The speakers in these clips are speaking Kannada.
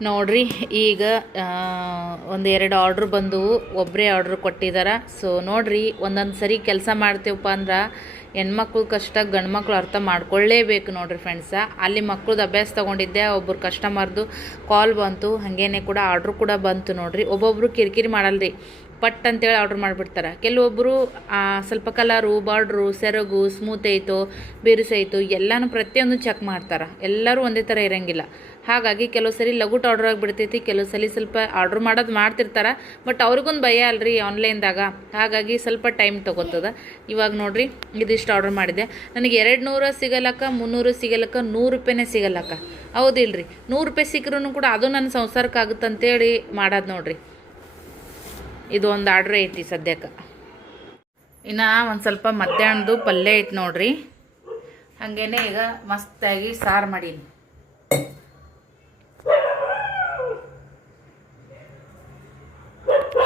ನೋಡ್ರಿ ಈಗ ಒಂದೆರಡು ಆರ್ಡ್ರ್ ಬಂದವು, ಒಬ್ಬರೇ ಆರ್ಡ್ರ್ ಕೊಟ್ಟಿದ್ದಾರೆ. ಸೊ ನೋಡ್ರಿ, ಒಂದೊಂದು ಸರಿ ಕೆಲಸ ಮಾಡ್ತೀವಪ್ಪ ಅಂದ್ರೆ ಹೆಣ್ಮಕ್ಳು ಕಷ್ಟ ಗಂಡು ಮಕ್ಳು ಅರ್ಥ ಮಾಡ್ಕೊಳ್ಳೇಬೇಕು ನೋಡ್ರಿ ಫ್ರೆಂಡ್ಸ. ಅಲ್ಲಿ ಮಕ್ಳದ್ದು ಅಭ್ಯಾಸ ತೊಗೊಂಡಿದ್ದೆ, ಒಬ್ಬರು ಕಸ್ಟಮರ್ದು ಕಾಲ್ ಬಂತು, ಹಾಗೇನೆ ಕೂಡ ಆರ್ಡ್ರ್ ಕೂಡ ಬಂತು ನೋಡ್ರಿ. ಒಬ್ಬೊಬ್ಬರು ಕಿರಿಕಿರಿ ಮಾಡಲ್ರಿ, ಪಟ್ ಅಂತೇಳಿ ಆರ್ಡ್ರ್ ಮಾಡಿಬಿಡ್ತಾರೆ. ಕೆಲವೊಬ್ಬರು ಸ್ವಲ್ಪ ಕಲರು, ಬಾರ್ಡ್ರು, ಸೆರಗು ಸ್ಮೂತ್ ಐತೋ ಬಿರುಸೈತೋ ಎಲ್ಲನೂ ಪ್ರತಿಯೊಂದು ಚೆಕ್ ಮಾಡ್ತಾರೆ. ಎಲ್ಲರೂ ಒಂದೇ ಥರ ಇರೋಂಗಿಲ್ಲ. ಹಾಗಾಗಿ ಕೆಲವು ಸರಿ ಲಘುಟ್ ಆರ್ಡ್ರ್ ಆಗಿಬಿಡ್ತೈತಿ, ಕೆಲವು ಸಲ ಸ್ವಲ್ಪ ಆರ್ಡ್ರ್ ಮಾಡೋದು ಮಾಡ್ತಿರ್ತಾರೆ. ಬಟ್ ಅವ್ರಿಗೊಂದು ಭಯ ಅಲ್ರಿ ಆನ್ಲೈನ್ದಾಗ, ಹಾಗಾಗಿ ಸ್ವಲ್ಪ ಟೈಮ್ ತೊಗೋತದ. ಇವಾಗ ನೋಡಿರಿ, ಇದಿಷ್ಟು ಆರ್ಡ್ರ್ ಮಾಡಿದೆ. ನನಗೆ 200 ಸಿಗಲಕ್ಕ, 300 ಸಿಗಲಕ್ಕ, 100 ರೂಪಾಯಿನೇ ಸಿಗಲ್ಲಕ್ಕ. ಹೌದಿಲ್ರಿ, 100 ರೂಪಾಯಿ ಸಿಕ್ಕರೂ ಕೂಡ ಅದು ನನ್ನ ಸಂಸಾರಕ್ಕೆ ಆಗುತ್ತಂತೇಳಿ ಮಾಡೋದು ನೋಡ್ರಿ. ಇದು ಒಂದು ಆರ್ಡ್ರ್ ಐತಿ ಸದ್ಯಕ್ಕೆ. ಇನ್ನು ಒಂದು ಸ್ವಲ್ಪ ಮಧ್ಯಾಹ್ನದ್ದು ಪಲ್ಯ ಐತಿ ನೋಡ್ರಿ. ಹಾಗೇನೆ ಈಗ ಮಸ್ತಾಗಿ ಸಾರು ಮಾಡೀನಿ.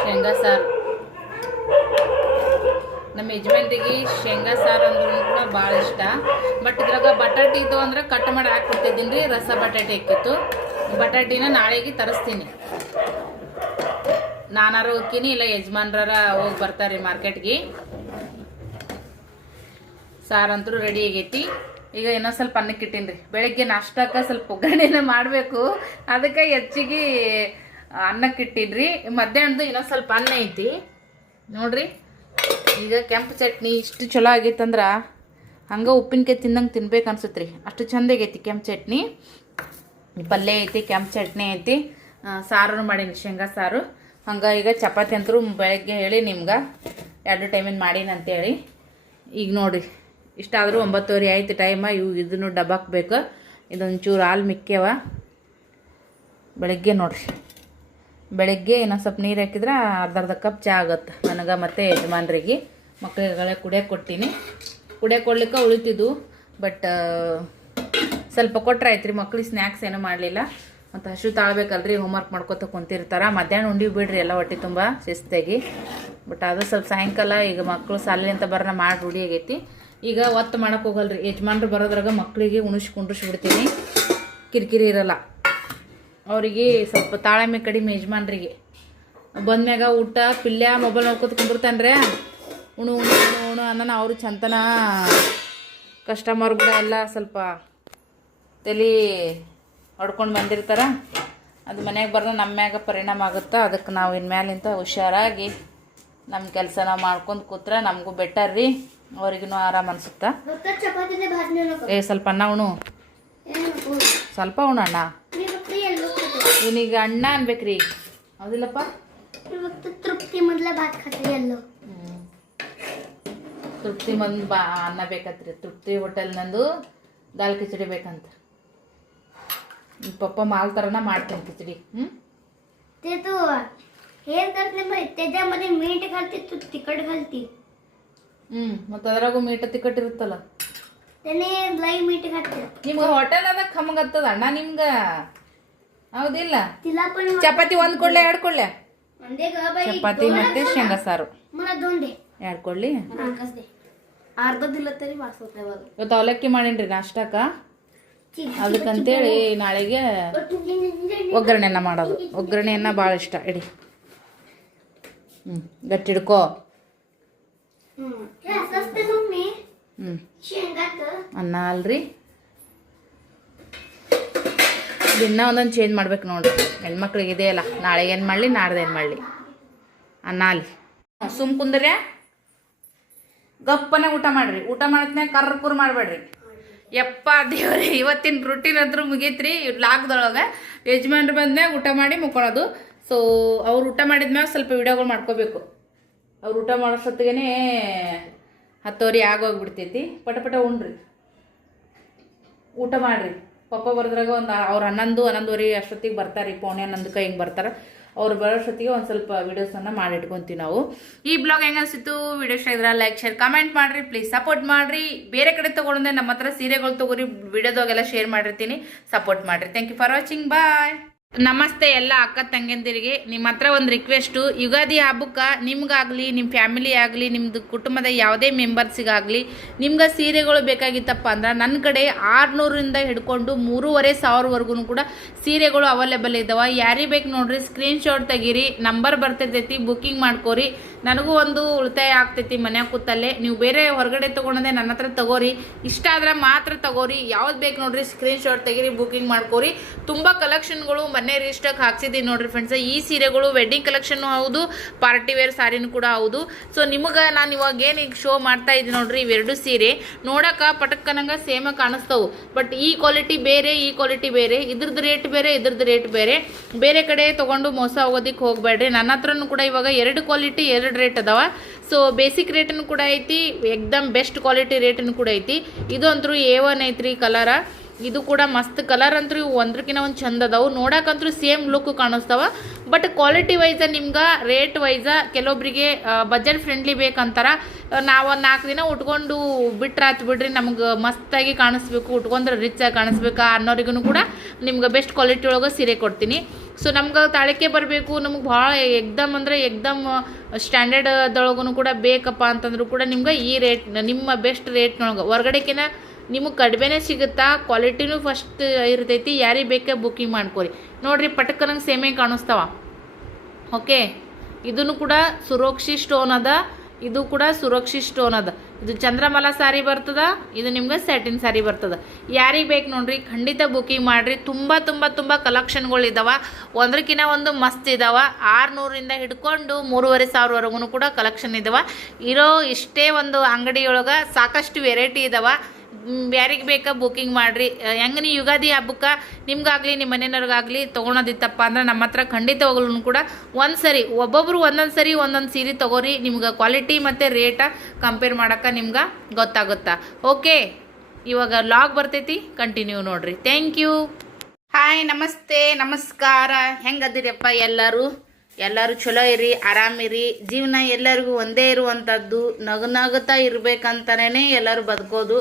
ಶೇಂಗಾ ಸಾರು ನಮ್ಮ ಯಜಮಾನ್ರಿಗೆ ಶೇಂಗಾ ಸಾರು ಅಂದ್ರೂ ಕೂಡ ಭಾಳ ಇಷ್ಟ. ಬಟ್ ಇದ್ರಾಗ ಬಟಾಟಿ ಇದ್ದು ಅಂದ್ರೆ ಕಟ್ ಮಾಡಿ ಹಾಕ್ಬಿಡ್ತಿದ್ದೀನಿ ರೀ. ರಸ ಬಟಾಟೆ ಇಕ್ಕಿತ್ತು. ಬಟಾಟಿನ ನಾಳೆಗೆ ತರಿಸ್ತೀನಿ. ನಾನಾರು ಹೋಗ್ತೀನಿ, ಇಲ್ಲ ಯಜಮಾನ್ರ ಹೋಗಿ ಬರ್ತಾರೆ ಮಾರ್ಕೆಟ್ಗೆ. ಸಾರಂತರೂ ರೆಡಿ ಆಗೈತಿ. ಈಗ ಇನ್ನೂ ಸ್ವಲ್ಪ ಅನ್ನಕ್ಕೆ ಇಟ್ಟೀನಿ ರೀ. ಬೆಳಗ್ಗೆ ನಾಷ್ಟಕ್ಕೆ ಸ್ವಲ್ಪ ಒಗ್ಗರಣೆನ ಮಾಡಬೇಕು, ಅದಕ್ಕೆ ಹೆಚ್ಚಿಗೆ ಅನ್ನಕ್ಕೆ ಇಟ್ಟಿನ್ರಿ. ಮಧ್ಯಾಹ್ನದ್ದು ಇನ್ನೊಂದು ಸ್ವಲ್ಪ ಅನ್ನ ಐತಿ ನೋಡ್ರಿ. ಈಗ ಕೆಂಪು ಚಟ್ನಿ ಇಷ್ಟು ಚಲೋ ಆಗೈತಂದ್ರೆ ಹಂಗೆ ಉಪ್ಪಿನಕಾಯಿ ತಿಂದಂಗೆ ತಿನ್ಬೇಕು ಅನ್ಸುತ್ತೆ ರೀ, ಅಷ್ಟು ಚಂದ ಆಗೈತಿ ಕೆಂಪು ಚಟ್ನಿ. ಪಲ್ಯ ಐತಿ, ಕೆಂಪು ಚಟ್ನಿ ಐತಿ, ಸಾರು ಮಾಡೀನಿ ಶೇಂಗಾ ಸಾರು. ಹಂಗೆ ಈಗ ಚಪಾತಿ ಅಂತರೂ ಬೆಳಗ್ಗೆ ಹೇಳಿ ನಿಮ್ಗೆ 2 ಟೈಮಿಂದ ಮಾಡೀನಿ ಅಂತೇಳಿ. ಈಗ ನೋಡಿರಿ, ಇಷ್ಟಾದರೂ 9:30 ಆಯ್ತು ಟೈಮ. ಇದನ್ನು ಡಬ್ಬಾಕ್ ಬೇಕು. ಇದೊಂಚೂರು ಹಾಲು ಮಿಕ್ಕ್ಯವ. ಬೆಳಗ್ಗೆ ನೋಡಿರಿ, ಬೆಳಗ್ಗೆ ಇನ್ನೊಂದು ಸ್ವಲ್ಪ ನೀರು ಹಾಕಿದ್ರೆ ಅರ್ಧ ಕಪ್ ಚಹಾ ಆಗುತ್ತೆ ನನಗೆ ಮತ್ತು ಯಜಮಾನ್ರಿಗೆ. ಮಕ್ಕಳಿಗೆಲ್ಲ ಕುಡಿಯೋಕೆ ಕೊಟ್ಟೀನಿ. ಕುಡಿಯೋಕೆ ಕೊಡ್ಲಿಕ್ಕೆ ಉಳಿತಿದ್ದು, ಬಟ್ ಸ್ವಲ್ಪ ಕೊಟ್ಟರೆ ಆಯ್ತು ರೀ. ಮಕ್ಳಿಗೆ ಸ್ನ್ಯಾಕ್ಸ್ ಏನೂ ಮಾಡಲಿಲ್ಲ, ಮತ್ತು ಹಸು ತಾಳ್ಬೇಕಲ್ರಿ, ಹೋಮ್ವರ್ಕ್ ಮಾಡ್ಕೊತ ಕುಂತಿರ್ತಾರೆ. ಮಧ್ಯಾಹ್ನ ಉಂಡಿ ಬಿಡ್ರಿ ಎಲ್ಲ ಹೊಟ್ಟೆ ತುಂಬ ಶಿಸ್ತಾಗಿ. ಬಟ್ ಅದು ಸ್ವಲ್ಪ ಸಾಯಂಕಾಲ ಈಗ ಮಕ್ಕಳು ಸಾಲಿಂತ ಬರೋಣ ಮಾಡಿ ರೂಢಿ ಆಗೈತಿ. ಈಗ ಒತ್ತು ಮಾಡೋಕೆ ಹೋಗಲ್ರಿ, ಯಜಮಾನ್ರು ಬರೋದ್ರಾಗ ಮಕ್ಕಳಿಗೆ ಕುಂಡ್ರಿಸ್ಬಿಡ್ತೀನಿ, ಕಿರಿಕಿರಿ ಇರಲ್ಲ ಅವರಿಗೆ. ಸ್ವಲ್ಪ ತಾಳ್ಮೆ ಕಡಿಮೆ ಯಜಮಾನ್ರಿಗೆ. ಬಂದ್ಮ್ಯಾಗ ಊಟ ಪಿಲ್ಯ ಮೊಬೈಲ್ ನೋಡ್ಕೊತ ಕುಂದಿರ್ತಾನ್ರೆ. ಉಣು ಉಣು ಉಣು ಉಣು ಅನ್ನೋಣ. ಅವರು ಚಂತನ ಕಸ್ಟಮರ್ ಕೂಡ ಎಲ್ಲ ಸ್ವಲ್ಪ ತಲೆ ಹೊಡ್ಕೊಂಡು ಬಂದಿರ್ತಾರೆ. ಅದು ಮನೆಯಾಗ ಬರ್ದ ನಮ್ಮ ಮ್ಯಾಗ ಪರಿಣಾಮ ಆಗುತ್ತೆ. ಅದಕ್ಕೆ ನಾವು ಇನ್ಮ್ಯಾಲಿಂದ ಹುಷಾರಾಗಿ ನಮ್ಮ ಕೆಲಸ ನಾವು ಮಾಡ್ಕೊಂಡು ಕೂತ್ರೆ ನಮಗೂ ಬೆಟರ್ ರೀ, ಅವ್ರಿಗೂ ಆರಾಮ್ ಅನ್ಸುತ್ತಾ. ಸ್ವಲ್ಪ ಅನ್ನ ಉಣು, ಸ್ವಲ್ಪ ಉಣು ಅಣ್ಣ. ಇವನಿಗೆ ಅಣ್ಣ ಅನ್ಬೇಕ್ರಿ, ಹೌದಿಲ್ಲಪ್ಪ. ತೃಪ್ತಿ ಮೊದಲ ಭಾತ್ ಖಾತ್ರಿ ಎಲ್ಲೋ. ತೃಪ್ತಿ ಮಂದ್ ಅನ್ನ ಬೇಕತ್ರಿ. ತೃಪ್ತಿ ಹೋಟೆಲ್ ನಂದು ದಾಲ್ ಕಿಚಡಿ ಬೇಕಂತ. ಪಪ್ಪ ಮಾಲ್ ಥರನ ಮಾಡ್ತೀನಿ ಕಿಚಡಿ. ते तू हेर करते मग त्याच्यामध्ये मीठ घालते, तू तिखट घालती. ಮತ್ತು ಅದ್ರಾಗೂ ಮೀಟ ತಿಕ್ಕಟ್ ಇರುತ್ತಲ್ಲ, त्याने लई मीठ घालते. ನಿಮ್ಗೆ ಹೋಟೆಲ್ ಅದಾಗ ಕಮ್ಮಗತ್ತದ ಅಣ್ಣ ನಿಮ್ಗೆ, ಹೌದಿಲ್ಲ. तिला पण ಚಪಾತಿ ಒಂದು ಕೊಡ್ಲೆ 2 ಕೊಡ್ಲೆ? म्हणजे ग बाई ಚಪಾತಿ ಮತ್ತೆ ಶೇಂಗಾ ಸಾರು मला 2 दे. 2 ಕೊಡ್ಲಿ? कस दे. अर्ध दिलं तरी वास होतंय बघ. ಇವತ್ತು ಅವಲಕ್ಕಿ ಮಾಡೀನಿ ರೀ ನಾಷ್ಟಕ್ಕ. ಅದಕ್ಕಂತೇಳಿ ನಾಳೆಗೆ ಒಗ್ಗರಣೆನ ಮಾಡೋದು. ಒಗ್ಗರಣೆಯನ್ನ ಭಾಳ ಇಷ್ಟ. ಇಡಿ, ಗಟ್ಟಿ ಹಿಡ್ಕೋ. ಅನ್ನ ಅಲ್ರಿ, ದಿನ ಒಂದೊಂದು ಚೇಂಜ್ ಮಾಡ್ಬೇಕು ನೋಡ್ರಿ. ಹೆಣ್ಮಕ್ಳಿಗೆ ಇದೆಯಲ್ಲ, ನಾಳೆ ಏನು ಮಾಡಲಿ ನಾಡ್ದು ಏನು ಮಾಡಲಿ, ಅನ್ನ ಅಲ್ಲಿ ಸುಮ್ ಕುಂದ್ರೆ ಗಪ್ಪನೆ ಊಟ ಮಾಡ್ರಿ. ಊಟ ಮಾಡಿದ್ಮ್ಯಾಗ ಕರ್ಕುರ್ ಮಾಡಬೇಡ್ರಿ. ಯಪ್ಪ ದೇವ್ರಿ, ಇವತ್ತಿನ ರೂಟೀನ್ ಅಂತೂ ಮುಗೀತ್ರಿ. ಲಾಕ್ದೊಳಗೆ ಯಜಮಾನ್ರು ಬಂದ್ಮ್ಯಾಗ ಊಟ ಮಾಡಿ ಮುಕ್ಕೊಳ್ಳೋದು. ಸೊ ಅವ್ರು ಊಟ ಮಾಡಿದ್ಮ್ಯಾಗ ಸ್ವಲ್ಪ ವಿಡಿಯೋಗಳು ಮಾಡ್ಕೋಬೇಕು. ಅವ್ರು ಊಟ ಮಾಡೋಷ್ಟೊತ್ತಿಗೆ 10:00 ಆಗೋಗ್ಬಿಡ್ತೈತಿ. ಪಟ ಉಣ್ರಿ, ಊಟ ಮಾಡಿರಿ. ಪಪ್ಪ ಬರೋದ್ರಾಗ ಒಂದು ಅವ್ರು 11:30 ಅಷ್ಟೊತ್ತಿಗೆ ಬರ್ತಾರೆ. 11:45 ಹಿಂಗೆ ಬರ್ತಾರೆ. ಅವ್ರು ಬರೋಷ್ಟೊತ್ತಿಗೆ ಒಂದು ಸ್ವಲ್ಪ ವೀಡಿಯೋಸನ್ನು ಮಾಡಿಟ್ಕೊತೀವಿ ನಾವು. ಈ ಬ್ಲಾಗ್ ಹೆಂಗೆ ಅನಿಸಿತ್ತು, ವಿಡಿಯೋ ಇಷ್ಟ ಇದ್ರೆ ಲೈಕ್ ಶೇರ್ ಕಮೆಂಟ್ ಮಾಡಿರಿ. ಪ್ಲೀಸ್ ಸಪೋರ್ಟ್ ಮಾಡಿರಿ. ಬೇರೆ ಕಡೆ ತೊಗೊಂಡೆ ನಮ್ಮ ಹತ್ರ ಸೀರೆಗಳು ತೊಗೋರಿ, ವಿಡಿಯೋದಾಗೆಲ್ಲ ಶೇರ್ ಮಾಡಿರ್ತೀನಿ. ಸಪೋರ್ಟ್ ಮಾಡಿರಿ. Thank you for watching. Bye. ನಮಸ್ತೆ ಎಲ್ಲ ಅಕ್ಕ ತಂಗಿಯಂದಿರಿಗೆ. ನಿಮ್ಮ ಹತ್ರ ಒಂದು ರಿಕ್ವೆಸ್ಟು, ಯುಗಾದಿ ಹಬ್ಬಕ್ಕೆ ನಿಮ್ಗಾಗಲಿ ನಿಮ್ಮ ಫ್ಯಾಮಿಲಿ ಆಗಲಿ ನಿಮ್ಮದು ಕುಟುಂಬದ ಯಾವುದೇ ಮೆಂಬರ್ಸಿಗಾಗಲಿ ನಿಮ್ಗೆ ಸೀರೆಗಳು ಬೇಕಾಗಿತ್ತಪ್ಪ ಅಂದ್ರೆ ನನ್ನ ಕಡೆ 600ರಿಂದ ಹಿಡ್ಕೊಂಡು 3500ವರೆಗೂ ಕೂಡ ಸೀರೆಗಳು ಅವೈಲೇಬಲ್ ಇದ್ದಾವೆ. ಯಾರಿಗೆ ಬೇಕು ನೋಡ್ರಿ ಸ್ಕ್ರೀನ್ಶಾಟ್ ತೆಗೀರಿ, ನಂಬರ್ ಬರ್ತೈತಿ, ಬುಕ್ಕಿಂಗ್ ಮಾಡ್ಕೋರಿ. ನನಗೂ ಒಂದು ಉಳಿತಾಯ ಆಗ್ತೈತಿ ಮನ್ಯಾಗ ಕೂತಲ್ಲೇ. ನೀವು ಬೇರೆ ಹೊರಗಡೆ ತೊಗೊಂಡೇ ನನ್ನ ಹತ್ರ ತಗೋರಿ, ಇಷ್ಟ ಆದ್ರೆ ಮಾತ್ರ ತಗೋರಿ. ಯಾವ್ದು ಬೇಕು ನೋಡ್ರಿ ಸ್ಕ್ರೀನ್ಶಾಟ್ ತೆಗೀರಿ, ಬುಕ್ಕಿಂಗ್ ಮಾಡ್ಕೋರಿ. ತುಂಬ ಕಲೆಕ್ಷನ್ಗಳು ಮೊನ್ನೆ ರೀಸ್ಟಾಕ್ ಹಾಕ್ಸಿದ್ದೀನಿ ನೋಡ್ರಿ ಫ್ರೆಂಡ್ಸ್. ಈ ಸೀರೆಗಳು ವೆಡ್ಡಿಂಗ್ ಕಲೆಕ್ಷನ್ ಹೌದು, ಪಾರ್ಟಿ ವೇರ್ ಸಾರಿನೂ ಕೂಡ ಹೌದು. ಸೊ ನಿಮಗೆ ನಾನು ಇವಾಗ ಏನು ಈಗ ಶೋ ಮಾಡ್ತಾ ಇದ್ದೀನಿ ನೋಡ್ರಿ, ಇವೆರಡು ಸೀರೆ ನೋಡಕ್ಕೆ ಪಟಕ್ಕನಂಗೆ ಸೇಮ ಕಾಣಿಸ್ತವು. ಬಟ್ ಈ ಕ್ವಾಲಿಟಿ ಬೇರೆ, ಈ ಕ್ವಾಲಿಟಿ ಬೇರೆ, ಇದ್ರದ್ದು ರೇಟ್ ಬೇರೆ, ಇದ್ರದ್ದು ರೇಟ್ ಬೇರೆ. ಬೇರೆ ಕಡೆ ತೊಗೊಂಡು ಮೋಸ ಹೋಗೋದಕ್ಕೆ ಹೋಗಬೇಡ್ರಿ. ನನ್ನ ಹತ್ರನೂ ಕೂಡ ಇವಾಗ 2 ಕ್ವಾಲಿಟಿ 2 ರೇಟ್ ಅದಾವ. ಸೊ ಬೇಸಿಕ್ ರೇಟನ್ನು ಕೂಡ ಐತಿ, ಎಕ್ದಮ್ ಬೆಸ್ಟ್ ಕ್ವಾಲಿಟಿ ರೇಟನ್ನು ಕೂಡ ಐತಿ. ಇದು ಅಂತೂ A1 ಐತ್ರಿ ಕಲರ. ಇದು ಕೂಡ ಮಸ್ತ್ ಕಲರ್ ಅಂತೂ ಒಂದ್ರಕಿನ ಒಂದು ಚಂದ ಅದಾವು, ನೋಡಕ್ಕಂತೂ ಸೇಮ್ ಲುಕ್ ಕಾಣಿಸ್ತಾವ. ಬಟ್ ಕ್ವಾಲಿಟಿ ವೈಸ ನಿಮ್ಗೆ ರೇಟ್ ವೈಸ ಕೆಲವೊಬ್ಬರಿಗೆ ಬಜೆಟ್ ಫ್ರೆಂಡ್ಲಿ ಬೇಕಂತಾರ. ನಾವು ಒಂದು 4 ದಿನ ಉಟ್ಕೊಂಡು ಬಿಟ್ರಾತ್ ಬಿಡ್ರಿ, ನಮ್ಗೆ ಮಸ್ತಾಗಿ ಕಾಣಿಸ್ಬೇಕು, ಉಟ್ಕೊಂಡ್ರೆ ರಿಚ್ ಆಗಿ ಕಾಣಿಸ್ಬೇಕು ಅನ್ನೋರಿಗೂ ಕೂಡ ನಿಮ್ಗೆ ಬೆಸ್ಟ್ ಕ್ವಾಲಿಟಿ ಒಳಗೆ ಸೀರೆ ಕೊಡ್ತೀನಿ. ಸೊ ನಮ್ಗೆ ತಾಳಿಕೆ ಬರಬೇಕು, ನಮ್ಗೆ ಭಾಳ ಎಕ್ದಮ್ ಅಂದರೆ ಎಕ್ದಮ್ ಸ್ಟ್ಯಾಂಡರ್ಡ್ದೊಳಗೂ ಕೂಡ ಬೇಕಪ್ಪ ಅಂತಂದ್ರೂ ಕೂಡ ನಿಮ್ಗೆ ಈ ರೇಟ್ ನಿಮ್ಮ ಬೆಸ್ಟ್ ರೇಟ್ನೊಳಗೆ ಹೊರ್ಗಡೆಕಿನ ನಿಮಗೆ ಕಡಿಮೆನೇ ಸಿಗುತ್ತಾ, ಕ್ವಾಲಿಟಿನೂ ಫಸ್ಟ್ ಇರ್ತೈತಿ. ಯಾರಿಗೆ ಬೇಕೇ ಬುಕ್ಕಿಂಗ್ ಮಾಡ್ಕೊರಿ. ನೋಡಿರಿ ಪಟಕ್ಕನಂಗೆ ಸೇಮೆ ಕಾಣಿಸ್ತಾವ. ಓಕೆ, ಇದನ್ನು ಕೂಡ ಸುರಕ್ಷಿ ಸ್ಟೋನ್ ಅದ, ಇದು ಕೂಡ ಸುರಕ್ಷಿ ಸ್ಟೋನ್ ಅದ. ಇದು ಚಂದ್ರಮಲ ಸಾರಿ ಬರ್ತದ, ಇದು ನಿಮ್ಗೆ ಸ್ಯಾಟಿನ್ ಸಾರಿ ಬರ್ತದ. ಯಾರಿಗೆ ಬೇಕು ನೋಡ್ರಿ ಖಂಡಿತ ಬುಕ್ಕಿಂಗ್ ಮಾಡಿರಿ. ತುಂಬ ತುಂಬ ತುಂಬ ಕಲೆಕ್ಷನ್ಗಳು ಇದಾವೆ, ಒಂದ್ರಕಿನ್ನ ಒಂದು ಮಸ್ತ್ ಇದಾವೆ. 600ರಿಂದ ಹಿಡ್ಕೊಂಡು 3500ವರೆಗೂ ಕೂಡ ಕಲೆಕ್ಷನ್ ಇದಾವೆ. ಇರೋ ಇಷ್ಟೇ ಒಂದು ಅಂಗಡಿಯೊಳಗೆ ಸಾಕಷ್ಟು ವೆರೈಟಿ ಇದಾವೆ. ಯಾರಿಗೆ ಬೇಕಾ ಬುಕ್ಕಿಂಗ್ ಮಾಡಿರಿ. ಹೆಂಗೆ ನೀವು ಯುಗಾದಿ ಹಬ್ಬಕ್ಕೆ ನಿಮ್ಗಾಗಲಿ ನಿಮ್ಮ ಮನೆಯವ್ರಿಗಾಗಲಿ ತೊಗೊಳೋದಿತ್ತಪ್ಪ ಅಂದ್ರೆ ನಮ್ಮ ಹತ್ರ ಖಂಡಿತ ಹೋಗ್ಲೂ ಕೂಡ ಒಬ್ಬೊಬ್ರು ಒಂದೊಂದು ಸರಿ ಒಂದೊಂದು ಸೀರೆ ತೊಗೋರಿ. ನಿಮ್ಗೆ ಕ್ವಾಲಿಟಿ ಮತ್ತು ರೇಟ ಕಂಪೇರ್ ಮಾಡೋಕ್ಕೆ ನಿಮ್ಗೆ ಗೊತ್ತಾಗುತ್ತಾ. ಓಕೆ, ಇವಾಗ ಲಾಗ್ ಬರ್ತೈತಿ, ಕಂಟಿನ್ಯೂ ನೋಡಿರಿ. Thank you. ಹಾಯ್, ನಮಸ್ತೆ, ನಮಸ್ಕಾರ. ಹೆಂಗದಿರಪ್ಪ ಎಲ್ಲರೂ ಚಲೋ ಇರಿ, ಆರಾಮಿರಿ. ಜೀವನ ಎಲ್ಲರಿಗೂ ಒಂದೇ ಇರುವಂಥದ್ದು, ನಗುತ್ತಾ ಇರ್ಬೇಕಂತನೇ ಎಲ್ಲರೂ ಬದುಕೋದು.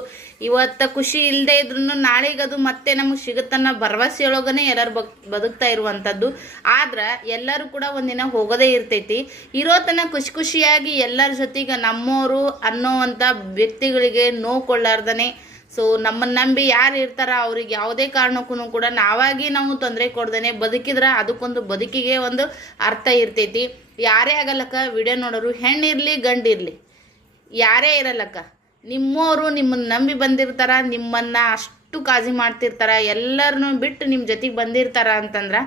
ಇವತ್ತು ಖುಷಿ ಇಲ್ಲದೆ ಇದ್ರೂ ನಾಳೆಗದು ಮತ್ತೆ ನಮಗೆ ಸಿಗುತ್ತನ್ನ ಭರವಸೆಯೊಳಗನೆ ಎಲ್ಲರೂ ಬದುಕ್ತಾ ಇರುವಂಥದ್ದು. ಆದ್ರೆ ಎಲ್ಲರೂ ಕೂಡ ಒಂದಿನ ಹೋಗೋದೇ ಇರ್ತೈತಿ. ಇರೋತನ ಖುಷಿಯಾಗಿ ಎಲ್ಲರ ಜೊತೆಗೆ ನಮ್ಮೋರು ಅನ್ನೋವಂಥ ವ್ಯಕ್ತಿಗಳಿಗೆ ನೋವು ಕೊಳ್ಳಾರ್ದನೆ, ಸೊ ನಮ್ಮನ್ನು ನಂಬಿ ಯಾರು ಇರ್ತಾರ ಅವ್ರಿಗೆ ಯಾವುದೇ ಕಾರಣಕ್ಕೂ ಕೂಡ ನಾವು ತೊಂದರೆ ಕೊಡ್ದೇನೆ ಬದುಕಿದ್ರೆ ಅದಕ್ಕೊಂದು ಬದುಕಿಗೆ ಒಂದು ಅರ್ಥ ಇರ್ತೈತಿ. ಯಾರೇ ಆಗಲ್ಲಕ್ಕ ವಿಡಿಯೋ ನೋಡೋರು, ಹೆಣ್ಣಿರಲಿ ಗಂಡಿರಲಿ ಯಾರೇ ಇರಲ್ಲಕ್ಕ, ನಿಮ್ಮೋರು ನಿಮ್ಮನ್ನು ನಂಬಿ ಬಂದಿರ್ತಾರ, ನಿಮ್ಮನ್ನು ಅಷ್ಟು ಕಾಳಜಿ ಮಾಡ್ತಿರ್ತಾರ, ಎಲ್ಲರನ್ನೂ ಬಿಟ್ಟು ನಿಮ್ಮ ಜೊತೆಗೆ ಬಂದಿರ್ತಾರ ಅಂತಂದ್ರೆ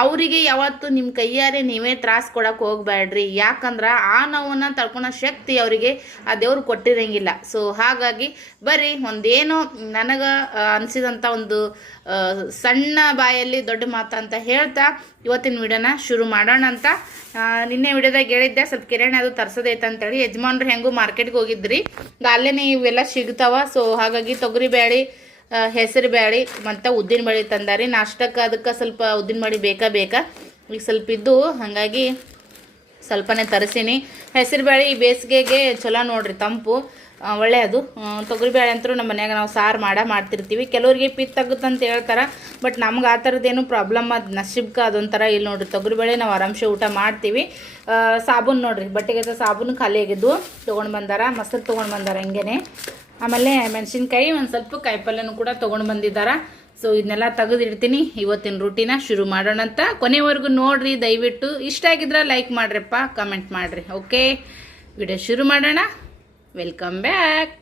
ಅವರಿಗೆ ಯಾವತ್ತು ನಿಮ್ಮ ಕೈಯಾರೆ ನೀವೇ ತ್ರಾಸ ಕೊಡಕ್ಕೆ ಹೋಗ್ಬೇಡ್ರಿ. ಯಾಕಂದ್ರೆ ಆ ನೋವನ್ನು ತಡ್ಕೊಳೋ ಶಕ್ತಿ ಅವರಿಗೆ ಆ ದೇವ್ರು ಕೊಟ್ಟಿರಂಗಿಲ್ಲ. ಸೊ ಹಾಗಾಗಿ ಬರ್ರಿ, ಒಂದೇನೋ ನನಗೆ ಅನಿಸಿದಂಥ ಒಂದು ಸಣ್ಣ ಬಾಯಲ್ಲಿ ದೊಡ್ಡ ಮಾತು ಅಂತ ಹೇಳ್ತಾ ಇವತ್ತಿನ ವಿಡಿಯೋನ ಶುರು ಮಾಡೋಣ ಅಂತ. ನಿನ್ನೆ ವಿಡಿಯೋದಾಗ ಹೇಳಿದ್ದೆ ಸ್ವಲ್ಪ ಕಿರಾಣಿ ಅದು ತರಿಸೋದೈತೆ ಅಂತೇಳಿ. ಯಜಮಾನ್ರು ಹೆಂಗೂ ಮಾರ್ಕೆಟ್ಗೆ ಹೋಗಿದ್ರಿ, ಅಲ್ಲೇ ಇವೆಲ್ಲ ಸಿಗ್ತಾವ. ಸೊ ಹಾಗಾಗಿ ತೊಗರಿ ಬೇಳೆ, ಹೆಸರು ಬೇಳೆ ಮತ್ತು ಉದ್ದಿನ ಬೇಳೆ ತಂದಾರಿ. ನಾಷ್ಟಕ್ಕೆ ಅದಕ್ಕೆ ಸ್ವಲ್ಪ ಉದ್ದಿನ ಬೇಳೆ ಬೇಕಾ ಈಗ ಸ್ವಲ್ಪ ಇದ್ದು, ಹಾಗಾಗಿ ಸ್ವಲ್ಪನೇ ತರಿಸೀನಿ. ಹೆಸರು ಬೇಳೆ ಈ ಬೇಸಿಗೆಗೆ ಚಲೋ ನೋಡ್ರಿ, ತಂಪು ಒಳ್ಳೆಯದು. ತೊಗರಿಬೇಳೆ ಅಂತೂ ನಮ್ಮ ಮನ್ಯಾಗ ನಾವು ಸಾರು ಮಾಡ್ತಿರ್ತೀವಿ. ಕೆಲವರಿಗೆ ಪಿತ್ತಾಗುತ್ತಂತ ಹೇಳ್ತಾರೆ, ಬಟ್ ನಮ್ಗೆ ಆ ಥರದ್ದೇನು ಪ್ರಾಬ್ಲಮ್ ಅದು ನಶೀಬ್ಕ ಅದೊಂಥರ ಇಲ್ಲಿ ನೋಡ್ರಿ. ತೊಗರಿಬೇಳೆ ನಾವು ಆರಾಮ್ಸೆ ಊಟ ಮಾಡ್ತೀವಿ. ಸಾಬೂನು ನೋಡ್ರಿ, ಬಟ್ಟೆಗೆ ಸಾಬೂನು ಖಾಲಿ ಆಗಿದ್ದು ತೊಗೊಂಡು ಬಂದಾರ, ಮೊಸರು ತೊಗೊಂಡು ಬಂದಾರ ಹಿಂಗೇನೆ. ಆಮೇಲೆ ಮೆಣಸಿನ್ಕಾಯಿ, ಒಂದು ಸ್ವಲ್ಪ ಕಾಯಿಪಲ್ಯನೂ ಕೂಡ ತೊಗೊಂಡು ಬಂದಿದ್ದಾರೆ. ಸೊ ಇದನ್ನೆಲ್ಲ ತೆಗೆದಿಡ್ತೀನಿ. ಇವತ್ತಿನ ರೂಟೀನ ಶುರು ಮಾಡೋಣ ಅಂತ. ಕೊನೆವರೆಗೂ ನೋಡ್ರಿ ದಯವಿಟ್ಟು. ಇಷ್ಟ ಆಗಿದ್ರೆ ಲೈಕ್ ಮಾಡ್ರಿಪ್ಪ, ಕಮೆಂಟ್ ಮಾಡಿರಿ. ಓಕೆ, ವಿಡಿಯೋ ಶುರು ಮಾಡೋಣ. Welcome back.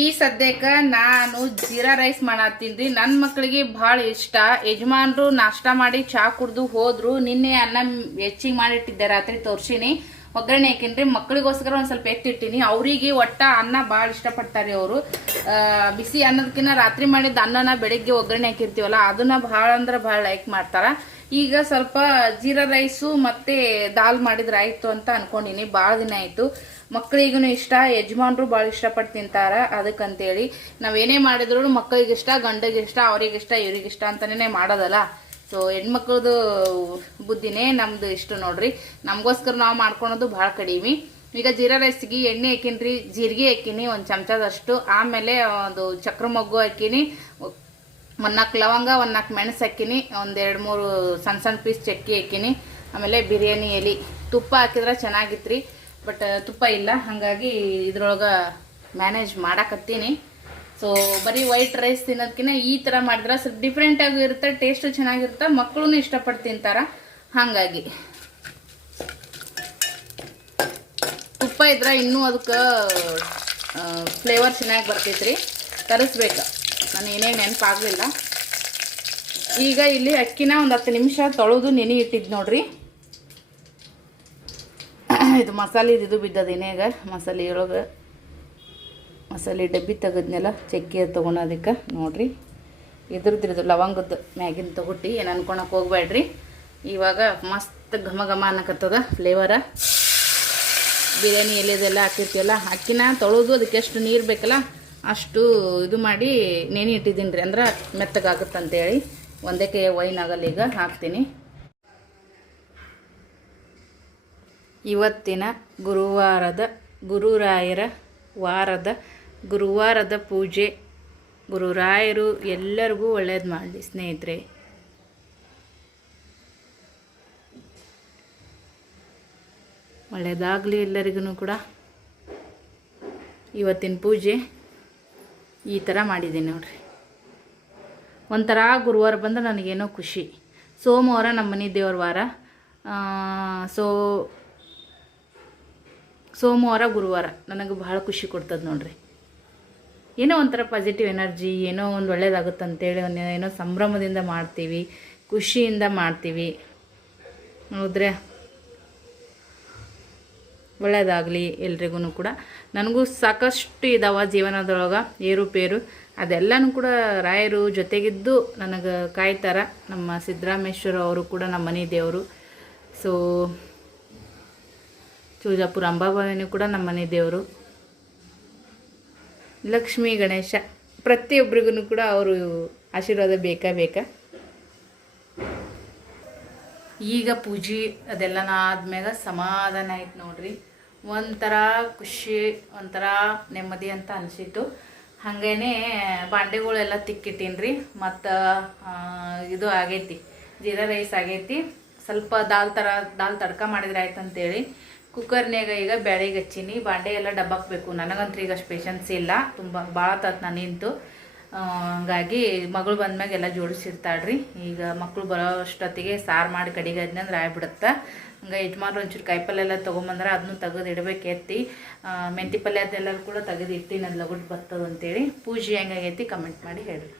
ಈ ಸದ್ಯಕ್ಕೆ ನಾನು ಜೀರಾ ರೈಸ್ ಮಾಡತ್ತೀನಿ. ನನ್ನ ಮಕ್ಕಳಿಗೆ ಭಾಳ ಇಷ್ಟ. ಯಜಮಾನ್ರು ನಾಷ್ಟ ಮಾಡಿ ಚಹಾ ಕುಡ್ದು ಹೋದ್ರು. ನಿನ್ನೆ ಅನ್ನ ಹೆಚ್ಚಿಗೆ ಮಾಡಿಟ್ಟಿದ್ದೆ, ರಾತ್ರಿ ತೋರ್ಸಿನಿ. ಒಗ್ಗರಣೆ ಹಾಕಿನ್ರಿ, ಮಕ್ಕಳಿಗೋಸ್ಕರ ಒಂದು ಸ್ವಲ್ಪ ಎತ್ತಿಟ್ಟಿನಿ. ಅವರಿಗೆ ಒಟ್ಟ ಅನ್ನ ಭಾಳ ಇಷ್ಟಪಡ್ತಾರೆ ಅವರು. ಬಿಸಿ ಅನ್ನೋದಕ್ಕಿಂತ ರಾತ್ರಿ ಮಾಡಿದ ಅನ್ನನ ಬೆಳಿಗ್ಗೆ ಒಗ್ಗರಣೆ ಹಾಕಿರ್ತೀವಲ್ಲ ಅದನ್ನ ಭಾಳ ಅಂದ್ರೆ ಭಾಳ ಲೈಕ್ ಮಾಡ್ತಾರೆ. ಈಗ ಸ್ವಲ್ಪ ಜೀರಾ ರೈಸು ಮತ್ತು ದಾಲ್ ಮಾಡಿದ್ರೆ ಆಯಿತು ಅಂತ ಅನ್ಕೊಂಡಿನಿ. ಭಾಳ ದಿನ ಆಯಿತು. ಮಕ್ಕಳಿಗೂ ಇಷ್ಟ, ಯಜಮಾನ್ರು ಭಾಳ ಇಷ್ಟಪಟ್ಟು ತಿಂತಾರ. ಅದಕ್ಕಂತೇಳಿ ನಾವೇನೇ ಮಾಡಿದ್ರು ಮಕ್ಕಳಿಗಿಷ್ಟ, ಗಂಡಗಿಷ್ಟ, ಅವರಿಗಿಷ್ಟ, ಇವ್ರಿಗಿಷ್ಟ ಅಂತಲೇ ಮಾಡೋದಲ್ಲ. ಸೊ ಹೆಣ್ಮಕ್ಳದು ಬುದ್ಧಿನೇ ನಮ್ದು ಇಷ್ಟ ನೋಡ್ರಿ. ನಮಗೋಸ್ಕರ ನಾವು ಮಾಡ್ಕೊಳೋದು ಭಾಳ ಕಡಿಮೆ. ಈಗ ಜೀರಾ ರೈಸ್ಗೆ ಎಣ್ಣೆ ಹಾಕಿನ್ರಿ, ಜೀರಿಗೆ ಹಾಕಿನಿ ಒಂದು ಚಮಚದಷ್ಟು. ಆಮೇಲೆ ಒಂದು ಚಕ್ರ ಮೊಗ್ಗು ಹಾಕಿನಿ, 1-4 ಲವಂಗ 1-4 ಮೆಣಸು ಹಾಕಿನಿ, 1-2-3 ಸಣ್ಣ ಪೀಸ್ ಚಕ್ಕಿ ಹಾಕಿನಿ, ಆಮೇಲೆ ಬಿರಿಯಾನಿ ಎಲೆ. ತುಪ್ಪ ಹಾಕಿದ್ರೆ ಚೆನ್ನಾಗಿತ್ತು ರೀ, ಬಟ್ ತುಪ್ಪ ಇಲ್ಲ, ಹಾಗಾಗಿ ಇದ್ರೊಳಗೆ ಮ್ಯಾನೇಜ್ ಮಾಡಾಕತ್ತೀನಿ. ಸೊ ಬರೀ ವೈಟ್ ರೈಸ್ ತಿನ್ನೋದಕ್ಕಿಂತ ಈ ಥರ ಮಾಡಿದ್ರೆ ಸ್ವಲ್ಪ ಡಿಫ್ರೆಂಟಾಗಿ ಇರುತ್ತೆ, ಟೇಸ್ಟು ಚೆನ್ನಾಗಿರುತ್ತೆ, ಮಕ್ಕಳು ಇಷ್ಟಪಟ್ಟು ತಿಂತಾರೆ. ಹಾಗಾಗಿ ತುಪ್ಪ ಇದ್ರೆ ಇನ್ನೂ ಅದಕ್ಕೆ ಫ್ಲೇವರ್ ಚೆನ್ನಾಗಿ ಬರ್ತೈತ್ರಿ. ತರಿಸ್ಬೇಕು, ನಾನು ಏನೇನು ನೆನಪಾಗಲಿಲ್ಲ. ಈಗ ಇಲ್ಲಿ ಅಕ್ಕಿನ ಒಂದು 10 ನಿಮಿಷ ತೊಳೆದು ನೆನೆ ಇಟ್ಟಿದ್ದು ನೋಡ್ರಿ. ಇದು ಮಸಾಲೆ ಇದು ಬಿದ್ದದ ಎಣ್ಣೆಗ, ಮಸಾಲೆ ಡಬ್ಬಿ ತೆಗೆದ್ನೆಲ್ಲ ಚಕ್ಕೆ ತೊಗೊಳೋದಕ್ಕೆ ನೋಡ್ರಿ. ಇದ್ರದ್ದು ಲವಂಗದ್ದು ಮ್ಯಾಗಿನ ತೊಗೊಟ್ಟು ಏನು ಅನ್ಕೊಳಕ್ಕೆ ಹೋಗ್ಬೇಡ್ರಿ. ಇವಾಗ ಮಸ್ತ್ ಘಮ ಘಮ ಅನ್ನಕತ್ತದ ಫ್ಲೇವರ. ಬಿರಿಯಾನಿ ಎಲೆದೆಲ್ಲ ಹಾಕಿರ್ತೀವಲ್ಲ, ಅಕ್ಕಿನ ತೊಳೆದು ಅದಕ್ಕೆ ಎಷ್ಟು ನೀರು ಬೇಕಲ್ಲ ಅಷ್ಟು ಇದು ಮಾಡಿ ನೆನೆ ಇಟ್ಟಿದ್ದೀನಿ ರೀ, ಅಂದ್ರೆ ಮೆತ್ತಗಾಗುತ್ತಂತೇಳಿ. ಒಂದೇ ಕೈ ವೈನ್ ಆಗಲ್ಲ. ಈಗ ಹಾಕ್ತೀನಿ. ಇವತ್ತಿನ ಗುರುವಾರದ ಪೂಜೆ. ಗುರುರಾಯರು ಎಲ್ಲರಿಗೂ ಒಳ್ಳೇದು ಮಾಡಲಿ ಸ್ನೇಹಿತರೆ. ಒಳ್ಳೆಯದಾಗಲಿ ಎಲ್ಲರಿಗೂ ಕೂಡ. ಇವತ್ತಿನ ಪೂಜೆ ಈ ಥರ ಮಾಡಿದ್ದೀನಿ ನೋಡ್ರಿ. ಒಂಥರ ಗುರುವಾರ ಬಂದ್ರೆ ನನಗೇನೋ ಖುಷಿ. ಸೋಮವಾರ ನಮ್ಮ ಮನೆ ದೇವ್ರ ವಾರ. ಸೋಮವಾರ ಗುರುವಾರ ನನಗೆ ಭಾಳ ಖುಷಿ ಕೊಡ್ತದೆ ನೋಡ್ರಿ. ಏನೋ ಒಂಥರ ಪಾಸಿಟಿವ್ ಎನರ್ಜಿ, ಏನೋ ಒಂದು ಒಳ್ಳೇದಾಗುತ್ತಂತೇಳಿ ಏನೋ ಸಂಭ್ರಮದಿಂದ ಮಾಡ್ತೀವಿ, ಖುಷಿಯಿಂದ ಮಾಡ್ತೀವಿ. ಹೌದ್ರೆ ಒಳ್ಳೆಯದಾಗಲಿ ಎಲ್ರಿಗೂ ಕೂಡ. ನನಗೂ ಸಾಕಷ್ಟು ಇದಾವ ಜೀವನದೊಳಗೆ ಏರುಪೇರು, ಅದೆಲ್ಲನೂ ಕೂಡ ರಾಯರು ಜೊತೆಗಿದ್ದು ನನಗೆ ಕಾಯ್ತಾರ. ನಮ್ಮ ಸಿದ್ದರಾಮೇಶ್ವರ ಅವರು ಕೂಡ ನಮ್ಮ ಮನೆ ದೇವರು. ಸೊ ಚೂಜಾಪುರ ಅಂಬಾಭವಾನಿ ಕೂಡ ನಮ್ಮ ಮನೆ ದೇವರು. ಲಕ್ಷ್ಮೀ ಗಣೇಶ ಪ್ರತಿಯೊಬ್ಬರಿಗೂ ಕೂಡ ಅವರು ಆಶೀರ್ವಾದ ಬೇಕಾ. ಈಗ ಪೂಜೆ ಅದೆಲ್ಲನ ಆದ್ಮ್ಯಾಗ ಸಮಾಧಾನ ಆಯ್ತು ನೋಡ್ರಿ. ಒಂಥರ ಖುಷಿ, ಒಂಥರ ನೆಮ್ಮದಿ ಅಂತ ಅನಿಸಿತ್ತು. ಹಾಗೇನೆ ಬಾಂಡೆಗಳೆಲ್ಲ ತಿಕ್ಕಿಟ್ಟೀನಿ ರೀ. ಮತ್ತು ಇದು ಆಗೈತಿ, ಜೀರಾ ರೈಸ್ ಆಗೈತಿ. ಸ್ವಲ್ಪ ದಾಲ್ ತಡ್ಕ ಮಾಡಿದ್ರೆ ಆಯ್ತು ಅಂತೇಳಿ ಕುಕ್ಕರ್ನಾಗ ಈಗ ಬ್ಯಾಳಿಗೆ ಹಚ್ಚೀನಿ. ಬಾಂಡೆ ಎಲ್ಲ ಡಬ್ಬಾಕಬೇಕು. ನನಗಂತೂ ಈಗ ಪೇಷನ್ಸ್ ಇಲ್ಲ, ತುಂಬ ಭಾಳ ತತ್ ನಾನು ನಿಂತು. ಹಂಗಾಗಿ ಮಗಳು ಬಂದ್ಮ್ಯಾಗ ಎಲ್ಲ ಜೋಡಿಸಿರ್ತಾಳ್ರಿ. ಈಗ ಮಕ್ಕಳು ಬರೋ ಅಷ್ಟೊತ್ತಿಗೆ ಸಾರು ಮಾಡಿ ಕಡಿಗೆ ಅಂದ್ರೆ ಆಗ್ಬಿಡುತ್ತೆ. ಹಂಗೆ ಯಜಮಾನ್ರು ಒಂಚೂರು ಕಾಯಿಪಲ್ಲೆ ಎಲ್ಲ ತೊಗೊಂಬಂದ್ರೆ ಅದನ್ನು ತೆಗೆದು ಇಡಬೇಕು. ಎತ್ತಿ ಮೆಂತಿ ಪಲ್ಯ ಅದೆಲ್ಲ ಕೂಡ ತೆಗೆದು ಇಟ್ಟಿನ ಅದು ಲಗುಟ್ ಬರ್ತದೆ ಅಂತೇಳಿ. ಪೂಜೆ ಹೆಂಗಾಗೈತಿ ಕಮೆಂಟ್ ಮಾಡಿ ಹೇಳ್ರಿ.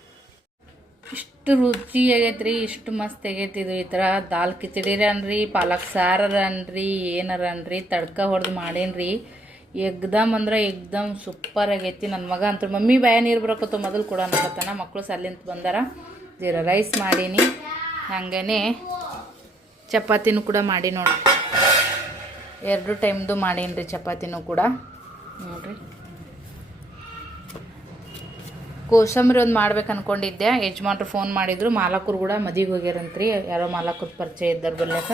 ಇಷ್ಟು ರುಚಿಯಾಗೈತೆ ರೀ, ಇಷ್ಟು ಮಸ್ತ್ ಆಗೈತಿ ಇದು. ಈ ಥರ ದಾಲ್ ಕಿಚಡಿರ ಅನ್ರಿ, ಪಾಲಕ್ ಸಾರರ ಅನ್ರಿ, ಏನಾರ ಅನ್ರಿ, ತಡ್ಕ ಹೊಡೆದು ಮಾಡೇನ್ರಿ. ಎಗ್ದಮ್ ಅಂದ್ರೆ ಎಗ್ದಮ್ ಸೂಪರ್ ಆಗೈತಿ. ನನ್ನ ಮಗ ಅಂತೂ ಮಮ್ಮಿ ಬಾಯ ನೀರು ಬರೋಕತ್ತು ಮೊದಲು ಕೂಡ ಅನ್ನಕತ್ತಾನ. ಮಕ್ಕಳು ಸಾಲಿಂತ ಬಂದಾರ. ಜೀರಾ ರೈಸ್ ಮಾಡೀನಿ, ಹಾಗೇ ಚಪಾತಿನೂ ಕೂಡ ಮಾಡಿ ನೋಡ್ರಿ. 2 ಟೈಮ್ದು ಮಾಡೀನಿ ರೀ ಚಪಾತಿನೂ ಕೂಡ ನೋಡ್ರಿ. ಕೋಸಂಬರಿ ಒಂದು ಮಾಡ್ಬೇಕು ಅಂದ್ಕೊಂಡಿದ್ದೆ. ಯಜಮಾನ್ರು ಫೋನ್ ಮಾಡಿದ್ರು, ಮಾಲಕರು ಕೂಡ ಮದುವೆಗೆ ಹೋಗ್ಯಾರಂತ್ರಿ. ಯಾರೋ ಮಾಲಕರು ಪರಿಚಯ ಇದ್ದಾರೆ ಬರ್ಲಕ್ಕ.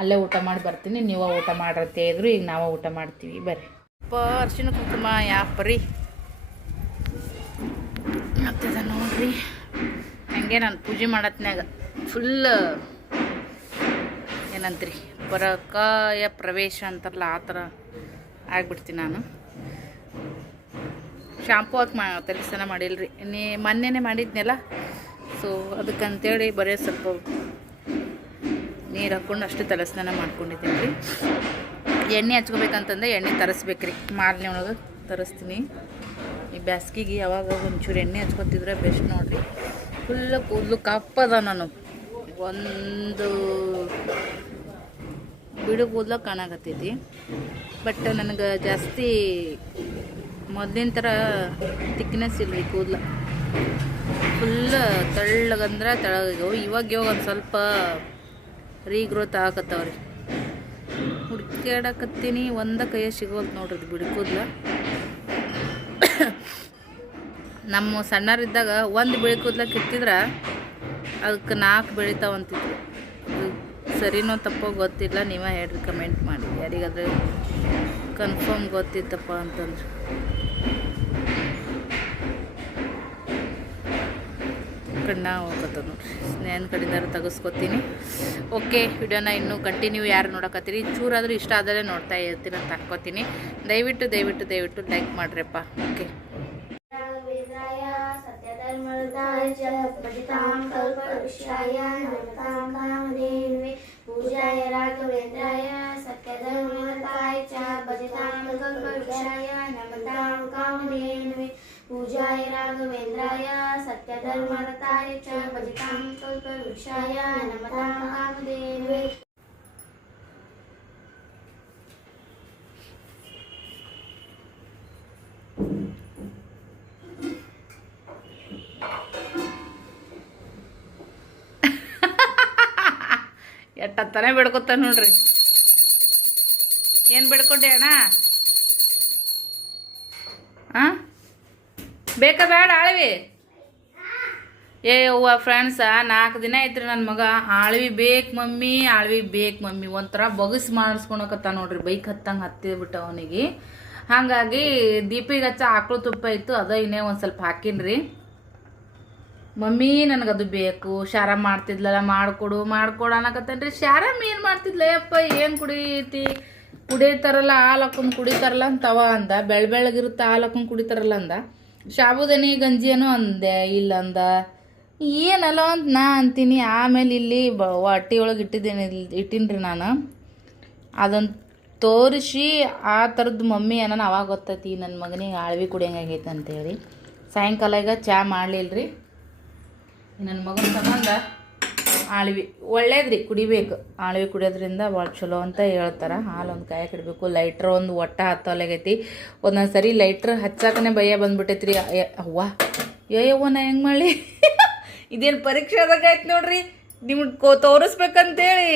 ಅಲ್ಲೇ ಊಟ ಮಾಡಿ ಬರ್ತೀನಿ, ನೀವು ಊಟ ಮಾಡ್ರತ್ತೆ ಇದ್ರು. ಈಗ ನಾವು ಊಟ ಮಾಡ್ತೀವಿ ಬರ್ರಿ. ಅರ್ಶಿನ ಕುಂಕುಮ ಯಾಪರಿ ಆಗ್ತದ ನೋಡ್ರಿ. ಹಂಗೆ ನಾನು ಪೂಜೆ ಮಾಡತ್ನ್ಯಾಗ ಫುಲ್ ಏನಂತ್ರಿ ಪರಕಾಯ ಪ್ರವೇಶ ಅಂತಾರಲ್ಲ ಆ ಥರ ಆಗ್ಬಿಡ್ತೀನಿ ನಾನು. ಶಾಂಪೂ ಹಾಕಿ ತಲೆ ಸ್ನಾನ ಮಾಡಿಲ್ರಿ, ಮೊನ್ನೆನೇ ಮಾಡಿದ್ನೆಲ್ಲ. ಸೊ ಅದಕ್ಕಂತೇಳಿ ಬರೀ ಸ್ವಲ್ಪ ನೀರು ಹಾಕ್ಕೊಂಡು ಅಷ್ಟು ತಲೆ ಸ್ನಾನ ಮಾಡ್ಕೊಂಡಿದ್ದೀನಿ ರೀ. ಎಣ್ಣೆ ಹಚ್ಕೋಬೇಕಂತಂದ್ರೆ ಎಣ್ಣೆ ತರಿಸ್ಬೇಕ್ರಿ, ಮಾರ್ನೆ ಒಳಗೆ ತರಿಸ್ತೀನಿ. ಈ ಬ್ಯಾಸ್ಗಿಗೆ ಯಾವಾಗ ಒಂಚೂರು ಎಣ್ಣೆ ಹಚ್ಕೊತಿದ್ರೆ ಬೆಸ್ಟ್ ನೋಡಿರಿ. ಫುಲ್ಲು ಕೂದಲು ಕಪ್ಪದ. ನಾನು ಒಂದು ಬಿಡು ಕೂದಲು ಕಾಣಕತ್ತೈತಿ, ಬಟ್ ನನಗೆ ಜಾಸ್ತಿ ಮೊದಲಿನ ಥರ ತಿಕ್ನೆಸ್ ಇಲ್ರಿ ಕೂದಲು. ಫುಲ್ ತೆಳ್ಳಗಂದ್ರೆ ತೆಳಗಾಗ್ಯಾವ. ಇವಾಗ ಒಂದು ಸ್ವಲ್ಪ ರೀಗ್ರೋತ್ ಆಗತ್ತವ್ರಿ. ಹುಡ್ಕ್ಯಾಡಕತ್ತೀನಿ, ಒಂದ ಕೈಯ ಸಿಗೋದು ನೋಡ್ರಿ ಬಿಡಿ ಕೂದಲು. ನಮ್ಮ ಸಣ್ಣರಿದ್ದಾಗ ಒಂದು ಬಿಳಿ ಕೂದಲ ಕಿತ್ತಿದ್ರೆ ಅದಕ್ಕೆ 4 ಬೆಳಿತಾವಂತಿದ್ರು. ಸರಿನೋ ತಪ್ಪೋ ಗೊತ್ತಿಲ್ಲ, ನೀವೇ ಹೇಳ್ರಿ ಕಮೆಂಟ್ ಮಾಡಿ ಯಾರಿಗಾದ್ರೆ ಕನ್ಫರ್ಮ್ ಗೊತ್ತಿತ್ತಪ್ಪ ಅಂತಂದ್ರೆ. ಕಣ್ಣ ಹೋಗತ್ತದ ನೋಡ್ರಿ. ಸ್ನೇಹನ ಕಡೆಯಿಂದ ತೆಗೆಸ್ಕೊತೀನಿ. ಓಕೆ, ವಿಡಿಯೋನ ಇನ್ನೂ ಕಂಟಿನ್ಯೂ ಯಾರು ನೋಡಕತ್ತೀರಿ ಚೂರಾದರೂ ಇಷ್ಟ ಆದರೆ ನೋಡ್ತಾ ಇರ್ತೀರ ಅಂತ ಹಾಕ್ಕೋತೀನಿ. ದಯವಿಟ್ಟು ಲೈಕ್ ಮಾಡ್ರಿಪ್ಪ. ಓಕೆ, पूजाय राघवेन्द्राय सत्यधर्मरताय च भजतां कल्पवृक्षाय नमतां कामधेनवे पूजाय राघवेन्द्राय सत्यधर्मरताय च भजतां कल्पवृक्षाय नमतां कामधेनवे. ಎಟ್ಟತ್ತಾನೆ ಬೇಡ್ಕೊತಾನೆ ನೋಡ್ರಿ. ಏನು ಬೇಡ್ಕೊಂಡೆ ಅಣ್ಣ? ಹಾಂ, ಬೇಕಾ ಬೇಡ ಆಳ್ವಿ? ಅವ್ವ ಫ್ರೆಂಡ್ಸ, 4 ದಿನ ಐತ್ರಿ ನನ್ನ ಮಗ ಆಳ್ವಿ ಬೇಕು ಮಮ್ಮಿ ಒಂಥರ ಬಗಸ್ ಮಾಡಿಸ್ಕೊಳಕತ್ತ ನೋಡ್ರಿ. ಬೈಕ್ ಹತ್ತಿಬಿಟ್ಟ ಅವನಿಗೆ. ಹಾಗಾಗಿ ದೀಪಿಗೆ ಹಚ್ಚ ಆಕಳು ತುಪ್ಪ ಇತ್ತು, ಅದ ಇನ್ನೇ ಒಂದು ಸ್ವಲ್ಪ ಹಾಕಿನ್ರಿ. ಮಮ್ಮಿ ನನಗದು ಬೇಕು, ಶಾರಮ್ ಮಾಡ್ತಿದ್ಲಲ್ಲ ಮಾಡಿಕೊಡು ಅನ್ನಕತ್ತೇನ್ರಿ. ಶಾರಮ್ ಏನು ಮಾಡ್ತಿದ್ಲ ಯಪ್ಪ, ಏನು ಕುಡಿತಾರಲ್ಲ ಹಾಲು ಹಾಕೊಂಡು ಕುಡಿತಾರಲ್ಲ ಅಂತವ ಅಂದ. ಬೆಳಗಿರುತ್ತೆ ಹಾಲು ಹಾಕೊಂಡು ಕುಡಿತಾರಲ್ಲ ಅಂದ. ಶಾಬುದನಿ ಗಂಜಿ ಏನೋ ಅಂದೆ, ಇಲ್ಲ ಅಂದ. ಏನಲ್ಲ ಅಂತ ನಾ ಅಂತೀನಿ. ಆಮೇಲೆ ಇಲ್ಲಿ ಹೊಟ್ಟಿ ಒಳಗೆ ಇಟ್ಟಿನ್ರಿ ನಾನು. ಅದನ್ನು ತೋರಿಸಿ ಆ ಥರದ್ದು ಮಮ್ಮಿ ಏನೋ ಅವಾಗ ಗೊತ್ತೈತಿ ನನ್ನ ಮಗನಿಗೆ ಆಳ್ವಿ ಕುಡಿಯಂಗಾಗೈತೆ ಅಂತೇಳಿ. ಸಾಯಂಕಾಲ ಈಗ ಚಹಾ ಮಾಡಲಿಲ್ರಿ. ನನ್ನ ಮಗನ ಸಂಬಂಧ ಆಳ್ವಿ ಒಳ್ಳೇದ್ರಿ, ಕುಡಿಬೇಕು. ಆಳ್ವಿ ಕುಡಿಯೋದ್ರಿಂದ ಭಾಳ ಚಲೋ ಅಂತ ಹೇಳ್ತಾರೆ. ಹಾಲು ಒಂದು ಕಾಯಕ್ಕೆ ಇಡಬೇಕು. ಲೈಟ್ರ್ ಒಂದು ಒಟ್ಟ ಹತ್ತಲಾಗೈತಿ. ಒಂದೊಂದು ಸರಿ ಲೈಟ್ರ್ ಹಚ್ಚಾಕನೆ ಭಯ ಬಂದ್ಬಿಟ್ಟೈತ್ರಿ. ಅವ್ವ ಯವ್ವ ನಾ ಹೆಂಗೆ ಮಾಡಲಿ? ಇದೇನು ಪರೀಕ್ಷೆದಾಗ ಆಯ್ತು ನೋಡ್ರಿ. ನಿಮ್ಗೆ ತೋರಿಸ್ಬೇಕಂತೇಳಿ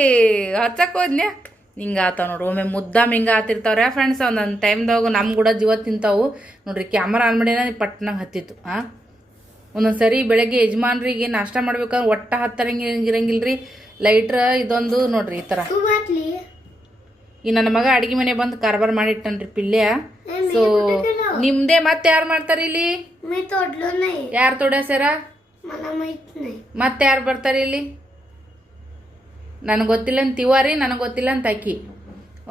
ಹಚ್ಚಕ್ಕೆ ಹೋದ್ನ್ಯಾ ಹಿಂಗೆ ಆತಾವ ನೋಡ್ರಿ. ಒಮ್ಮೆ ಮುದ್ದಾಮ್ ಹಿಂಗೆ ಆತಿರ್ತಾವ್ರೆ ಫ್ರೆಂಡ್ಸ್. ಒಂದೊಂದು ಟೈಮ್ದಾಗ ನಮ್ಮ ಕೂಡ ಜೀವ ತಿಂತಾವು ನೋಡ್ರಿ. ಕ್ಯಾಮರಾ ಆನ್ ಮಾಡಿನ ಪಟ್ನಾಗ ಹತ್ತಿತ್ತು. ಒಂದೊಂದು ಸರಿ ಬೆಳಗ್ಗೆ ಯಜಮಾನ್ರಿಗೆ ನಾಷ್ಟ ಮಾಡ್ಬೇಕಂದ್ರೆ ಒಟ್ಟ ಹತ್ತರಂಗಿರಂಗಿಲ್ರಿ ಲೈಟ್ರ. ಇದೊಂದು ನೋಡ್ರಿ ಈ ಥರ. ಈ ನನ್ನ ಮಗ ಅಡಿಗೆ ಮನೆ ಬಂದು ಕಾರ್ಬಾರ್ ಮಾಡಿಟ್ಟನ್ರಿ ಪಿಲ್ಲೆ. ಸೊ ನಿಮ್ದೇ ಮತ್ತೆ ಯಾರು ಮಾಡ್ತಾರೆ ಇಲ್ಲಿ? ಯಾರು ತೊಡ್ಯಾಸ್ಯಾರ? ಮತ್ತೆ ಯಾರು ಬರ್ತಾರೆ ಇಲ್ಲಿ? ನನಗೆ ಗೊತ್ತಿಲ್ಲ ಅಂತ ತಿವಾರಿ, ನನಗೆ ಗೊತ್ತಿಲ್ಲ ಅಂತ ಅಕ್ಕಿ.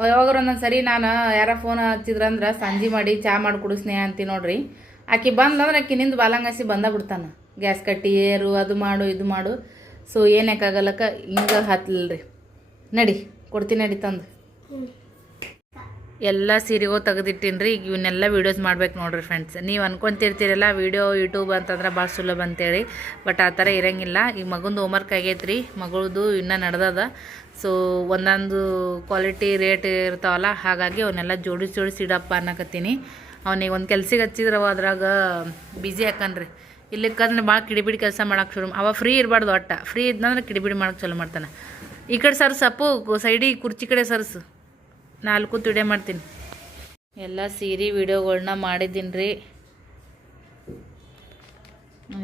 ಯಾವಾಗ ಒಂದೊಂದು ಸರಿ ನಾನು ಯಾರ ಫೋನ್ ಹಚ್ಚಿದ್ರಂದ್ರೆ ಸಂಜೆ ಮಾಡಿ ಚಹಾ ಮಾಡಿ ಕೊಡು ಸ್ನೇಹ ಅಂತೀನಿ ನೋಡ್ರಿ. ಆಕಿ ಬಂದಂದ್ರೆ ಆಕಿ ನಿಂದು ಬಾಲಂಗಾಸಿ ಬಿಡ್ತಾನೆ. ಗ್ಯಾಸ್ ಕಟ್ಟಿ ಏರು, ಅದು ಮಾಡು ಇದು ಮಾಡು. ಸೊ ಏನಕ್ಕಾಗಲ್ಲಕ್ಕ ಹಿಂಗೆ ಹತ್ತಲ್ರಿ. ನಡಿ ಕೊಡ್ತೀನಿ, ನಡಿ ತಂದು. ಎಲ್ಲ ಸೀರೆಗೂ ತೆಗೆದಿಟ್ಟಿನ್ರಿ. ಈಗ ಇವನ್ನೆಲ್ಲ ವೀಡಿಯೋಸ್ ಮಾಡ್ಬೇಕು ನೋಡ್ರಿ ಫ್ರೆಂಡ್ಸ್. ನೀವು ಅನ್ಕೊಂತಿರ್ತೀರಲ್ಲ ವೀಡಿಯೋ ಯೂಟ್ಯೂಬ್ ಅಂತಂದ್ರೆ ಭಾಳ ಸುಲಭ ಅಂತೇಳಿ. ಬಟ್ ಆ ಥರ ಇರೋಂಗಿಲ್ಲ. ಈಗ ಮಗಂದು ಹೋಮ್ವರ್ಕ್ ಆಗೈತ್ರಿ, ಮಗಳದು ಇನ್ನೂ ನಡೆದದ. ಸೊ ಒಂದೊಂದು ಕ್ವಾಲಿಟಿ ರೇಟ್ ಇರ್ತಾವಲ್ಲ, ಹಾಗಾಗಿ ಅವನ್ನೆಲ್ಲ ಜೋಡಿಸಿ ಇಡಪ್ಪ ಅನ್ನಕತ್ತೀನಿ. ಅವನಿಗೆ ಒಂದು ಕೆಲ್ಸಿಗೆ ಹಚ್ಚಿದ್ರೆ ಅದ್ರಾಗ ಬಿಜಿ ಹಾಕನ್ರಿ. ಇಲ್ಲಿಕ್ಕಂದ್ರೆ ಭಾಳ ಕಿಡಿಬಿಡಿ ಕೆಲಸ ಮಾಡೋಕೆ ಶುರು. ಅವ ಫ್ರೀ ಇರಬಾರ್ದು. ಒಟ್ಟ ಫ್ರೀ ಇದ್ನಂದ್ರೆ ಕಿಡಿಬಿಡಿ ಮಾಡೋಕೆ ಚಲೋ ಮಾಡ್ತಾನೆ. ಈ ಕಡೆ ಸರ್ಸಪ್ಪು, ಸೈಡಿಗೆ ಕುರ್ಚಿ ಕಡೆ ಸರ್ಸು. 4 ತುಡೆ ಮಾಡ್ತೀನಿ. ಎಲ್ಲ ಸೀರೆ ವೀಡಿಯೋಗಳನ್ನ ಮಾಡಿದ್ದೀನಿ ರೀ.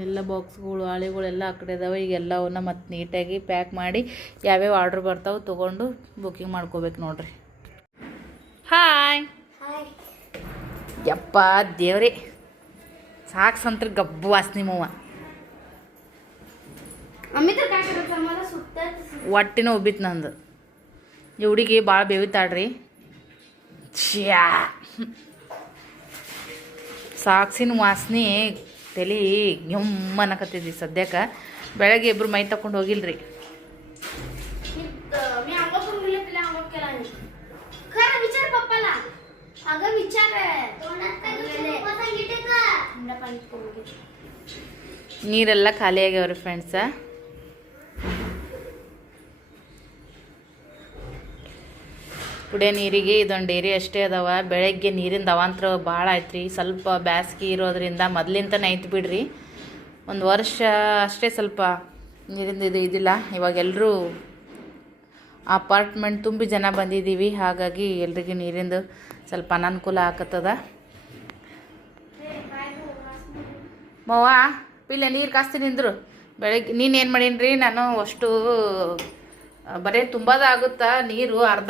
ಎಲ್ಲ ಬಾಕ್ಸ್ಗಳು ಹಾಳೆಗಳೆಲ್ಲ ಆ ಕಡೆ ಇದಾವೆ. ಈಗ ಎಲ್ಲವನ್ನ ಮತ್ತು ನೀಟಾಗಿ ಪ್ಯಾಕ್ ಮಾಡಿ ಯಾವ್ಯಾವ ಆರ್ಡ್ರ್ ಬರ್ತಾವೆ ತೊಗೊಂಡು ಬುಕ್ಕಿಂಗ್ ಮಾಡ್ಕೋಬೇಕು ನೋಡ್ರಿ. ಹಾಯ್ ಯಪ್ಪ ದೇವ್ರಿ, ಸಾಕು ಸಂತ್ರ ಗಬ್ಬು ವಾಸನೆ ಮೂವ. ಹೊಟ್ಟಿನ ಉಬ್ಬಿತ್ತು ನಂದು. ಈ ಹುಡುಗಿ ಭಾಳ ಬೇವಿತಾಳ್ರಿ. ಚ್ಯಾ ಸಾಕ್ಸಿನ ವಾಸನೆ ತಲೆ ಅನ್ನಕತ್ತಿದ್ವಿ ಸದ್ಯಕ್ಕೆ. ಬೆಳಗ್ಗೆ ಇಬ್ಬರು ಮೈ ತಕೊಂಡು ಹೋಗಿಲ್ರಿ. ನೀರೆಲ್ಲ ಖಾಲಿ ಆಗ್ಯಾವ್ರಿ ಫ್ರೆಂಡ್ಸ. ಕುಡಿಯೋ ನೀರಿಗೆ ಇದೊಂದು ಡೇರಿ ಅಷ್ಟೇ ಅದಾವ. ಬೆಳಗ್ಗೆ ನೀರಿಂದ ಅವಾಂತರ ಭಾಳ ಆಯ್ತು ರೀ. ಸ್ವಲ್ಪ ಬ್ಯಾಸ್ಗೆ ಇರೋದ್ರಿಂದ ಮೊದಲಿಂದನೇ ಐತೆ ಬಿಡ್ರಿ. ಒಂದು ವರ್ಷ ಅಷ್ಟೇ ಸ್ವಲ್ಪ ನೀರಿಂದ ಇದಿಲ್ಲ. ಇವಾಗ ಎಲ್ಲರೂ ಅಪಾರ್ಟ್ಮೆಂಟ್ ತುಂಬಿ ಜನ ಬಂದಿದ್ದೀವಿ. ಹಾಗಾಗಿ ಎಲ್ರಿಗೂ ನೀರಿಂದು ಸ್ವಲ್ಪ ಅನಾನುಕೂಲ ಆಕತ್ತದ. ಮವ್ವ ಪಿಲ್ಲೆ ನೀರು ಕಾಸ್ತೀನಿ ನಿಂದ್ರು. ಬೆಳಗ್ಗೆ ನೀನೇನು ಮಾಡೀನಿ ನಾನು ಅಷ್ಟು ಬರೀ ತುಂಬೋದ ಆಗುತ್ತಾ ನೀರು. ಅರ್ಧ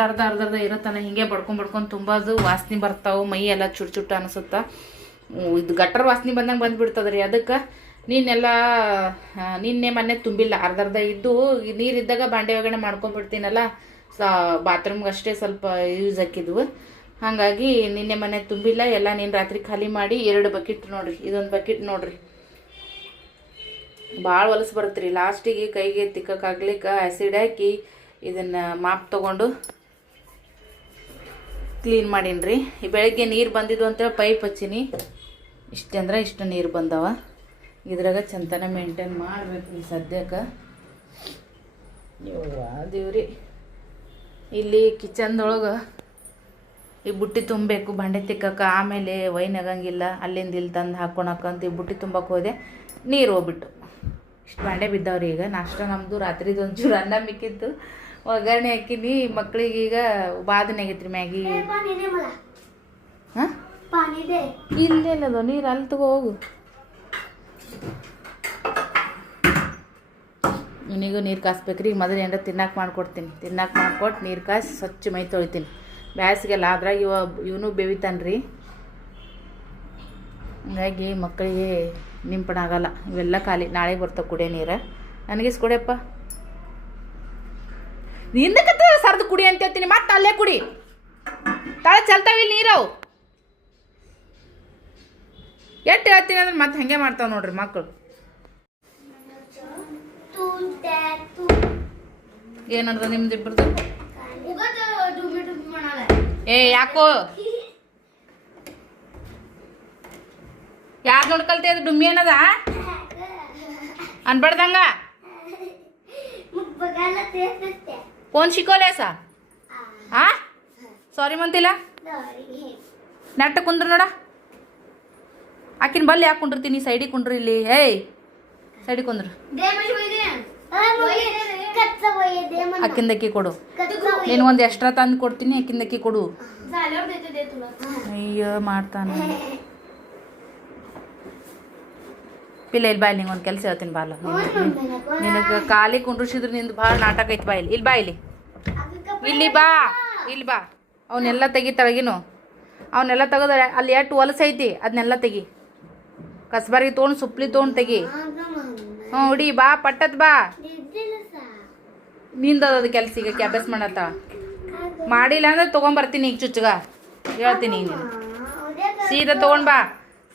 ಇರುತ್ತಾನೆ ಹಿಂಗೆ ಬಡ್ಕೊಂಡು ತುಂಬೋದು. ವಾಸನೆ ಬರ್ತಾವೆ, ಮೈ ಎಲ್ಲ ಚುಟ್ಟು ಅನಿಸುತ್ತಾ. ಇದು ಗಟ್ಟರ ವಾಸನೆ ಬಂದಂಗೆ ಬಂದುಬಿಡ್ತದೆ ರೀ. ಅದಕ್ಕೆ ನೀನೆಲ್ಲ ನಿನ್ನೆ ಮೊನ್ನೆ ತುಂಬಿಲ್ಲ, ಅರ್ಧ ಇದ್ದು ನೀರಿದ್ದಾಗ ಬಾಂಡೆ ಒಳಗಡೆ ಮಾಡ್ಕೊಂಡ್ಬಿಡ್ತೀನಲ್ಲ, ಬಾತ್ರೂಮ್ಗೆ ಅಷ್ಟೇ ಸ್ವಲ್ಪ ಯೂಸ್ ಹಾಕಿದ್ವು. ಹಾಗಾಗಿ ನಿನ್ನೆ ಮೊನ್ನೆ ತುಂಬಿಲ್ಲ, ಎಲ್ಲ ನೀನು ರಾತ್ರಿ ಖಾಲಿ ಮಾಡಿ 2 ಬಕೆಟ್ ನೋಡ್ರಿ, ಇದೊಂದು ಬಕೆಟ್ ನೋಡ್ರಿ ಭಾಳ ಹೊಲಸು ಬರುತ್ತೆ ರೀ. ಲಾಸ್ಟಿಗೆ ಕೈಗೆ ತಿಕ್ಕಕ್ಕಾಗ್ಲಿಕ್ಕೆ ಆ್ಯಸಿಡ್ ಹಾಕಿ ಇದನ್ನು ಮಾಪ್ ತೊಗೊಂಡು ಕ್ಲೀನ್ ಮಾಡೀನಿ. ಈ ಬೆಳಗ್ಗೆ ನೀರು ಬಂದಿದ್ದು ಅಂತೇಳಿ ಪೈಪ್ ಹಚ್ಚೀನಿ. ಇಷ್ಟೇ ಅಂದ್ರೆ ಇಷ್ಟು ನೀರು ಬಂದವ. ಇದ್ರಾಗ ಚಂತನ ಮೇಂಟೈನ್ ಮಾಡಬೇಕು ಈ ಸದ್ಯಕ್ಕೆ. ದೇವ್ರಿ, ಇಲ್ಲಿ ಕಿಚನ್ದೊಳಗೆ ಈ ಬುಟ್ಟಿ ತುಂಬಬೇಕು ಬಾಂಡೆ ತಿಕ್ಕಕ್ಕೆ. ಆಮೇಲೆ ವೈನ್ ಆಗಂಗಿಲ್ಲ, ಅಲ್ಲಿಂದ ಇಲ್ಲಿ ತಂದು ಹಾಕ್ಕೊಳಕ್ಕಂತ ಈ ಬುಟ್ಟಿ ತುಂಬಕ್ಕೆ ಹೋದೆ, ನೀರು ಹೋಗ್ಬಿಟ್ಟು ಇಷ್ಟು ಬಾಂಡೆ ಬಿದ್ದವ್ರಿ. ಈಗ ನಾಷ್ಟ ನಮ್ಮದು ರಾತ್ರಿದು ಒಂಚೂರು ಅನ್ನ ಮಿಕ್ಕಿತ್ತು, ಒಗ್ಗರಣೆ ಹಾಕಿನಿ. ಮಕ್ಳಿಗೆ ಈಗ ಬಾದನೆ ಆಗೈತ್ರಿ ಮ್ಯಾಗಿ. ಹಾಂ ಇಲ್ಲೆಲ್ಲದು ನೀರು ಅಲ್ಲಿ ತಗೋ ಹೋಗು. ಇವನಿಗೂ ನೀರು ಕಾಸ್ಬೇಕ್ರಿ. ಈಗ ಮೊದಲು ಏನಾರ ತಿನ್ನಕ್ಕೆ ಮಾಡ್ಕೊಡ್ತೀನಿ. ತಿನ್ನಕ್ಕೆ ಮಾಡ್ಕೊಟ್ಟು ನೀರು ಕಾಸಿ ಸ್ವಚ್ಛ ಮೈ ತೊಳಿತೀನಿ. ಬ್ಯಾಸಿಗೆಲ್ಲ ಅದ್ರಾಗ ಇವನು ಬೇವಿತಾನ್ರಿ. ಹಂಗಾಗಿ ಮಕ್ಕಳಿಗೆ ನಿಂಪಣ ಆಗಲ್ಲ. ಇವೆಲ್ಲ ಖಾಲಿ, ನಾಳೆಗೆ ಬರ್ತಾವೆ ಕುಡಿಯೋ ನೀರು. ನನಗಿಸ್ ಕುಡಿಯಪ್ಪ. ಹಿಂದಕ್ಕೆ ಸರ್ದು ಕುಡಿ ಅಂತ ಹೇಳ್ತೀನಿ, ಮತ್ತೆ ಅಲ್ಲೇ ಕುಡಿ. ತಾಳೆ ಚಲ್ತಾವಿಲ್ಲ ನೀರವು. ಎಷ್ಟು ಹೇಳ್ತೀನಿ ಅಂದ್ರೆ ಮತ್ತೆ ಹಂಗೆ ಮಾಡ್ತಾವೆ ನೋಡ್ರಿ ಮಕ್ಕಳು. ಏನಂದ್ರೆ ನಿಮ್ದು ಇಬ್ಬರದು ಏ ಯಾಕೋ ಯಾರು ನೋಡ್ಕಲ್ತಿ? ಅದು ಡುಮ್ಮಿ ಏನದ ಅನ್ಬಾರ್ದಂಗ. ಫೋನ್ ಶಿಕೋಲೆ ಸಾ ಆ ಸಾರಿ ಮಂತಿಲ್ಲ ನೆಟ್ಟ ಕುಂದ್ರ ನೋಡ. ಆಕಿನ ಬಲ್ಲಿ ಯಾಕೆ ಕುಂಡಿರ್ತೀನಿ? ಸೈಡಿಗೆ ಕುಂಡ್ರಿ. ಇಲ್ಲಿ ಏಯ್ ಸೈಡಿಗೆ ಕುಂದ್ರು. ಅಕ್ಕಿಂದಕ್ಕಿ ಕೊಡು. ನೀನು ಒಂದು ಎಕ್ಸ್ಟ್ರಾ ತಂದು ಕೊಡ್ತೀನಿ, ಅಕ್ಕಿಂದಕ್ಕಿ ಕೊಡು. ಅಯ್ಯೋ ಮಾಡ್ತಾನೆ. ಇಲ್ಲ ಇಲ್ಲಿ ಬಾಯಿಲಿ, ನಿಂಗೆ ಒಂದು ಕೆಲಸ ಹೇಳ್ತೀನಿ ಬಾಲ. ನಿನಗೆ ಖಾಲಿ ಕುಂಡ್ರಿಸಿದ್ರೆ ನಿಂದು ಭಾಳ ನಾಟಕ ಐತಿ. ಬಾಯಿಲಿ ಇಲ್ಲಿ ಬಾಯಿಲಿ ಇಲ್ಲಿ ಬಾ, ಇಲ್ಲಿ ಬಾ. ಅವನ್ನೆಲ್ಲ ತೆಗಿ ತಳಗಿನು. ಅವನ್ನೆಲ್ಲ ತೆಗೆದ್ರೆ ಅಲ್ಲಿ ಎಷ್ಟು ಹೊಲಸು ಐತಿ ಅದನ್ನೆಲ್ಲ ತೆಗಿ. ಕಸ್ಬಾರಿಗೆ ತೊಗೊಂಡು ಸುಪ್ಲಿ ತೊಗೊಂಡು ತೆಗಿ. ಹ್ಞೂ ಹುಡಿ ಬಾ, ಪಟ್ಟದ್ ಬಾ. ನಿಂದದ ಕೆಲಸ ಈಗ ಕ್ಯಾಬೆಸ್ ಮಾಡತ್ತ. ಮಾಡಿಲ್ಲ ಅಂದ್ರೆ ತೊಗೊಂಬರ್ತೀನಿ ಈಗ ಚುಚ್ಚಗ ಹೇಳ್ತೀನಿ. ನೀನು ಸೀದಾ ತೊಗೊಂಡು ಬಾ.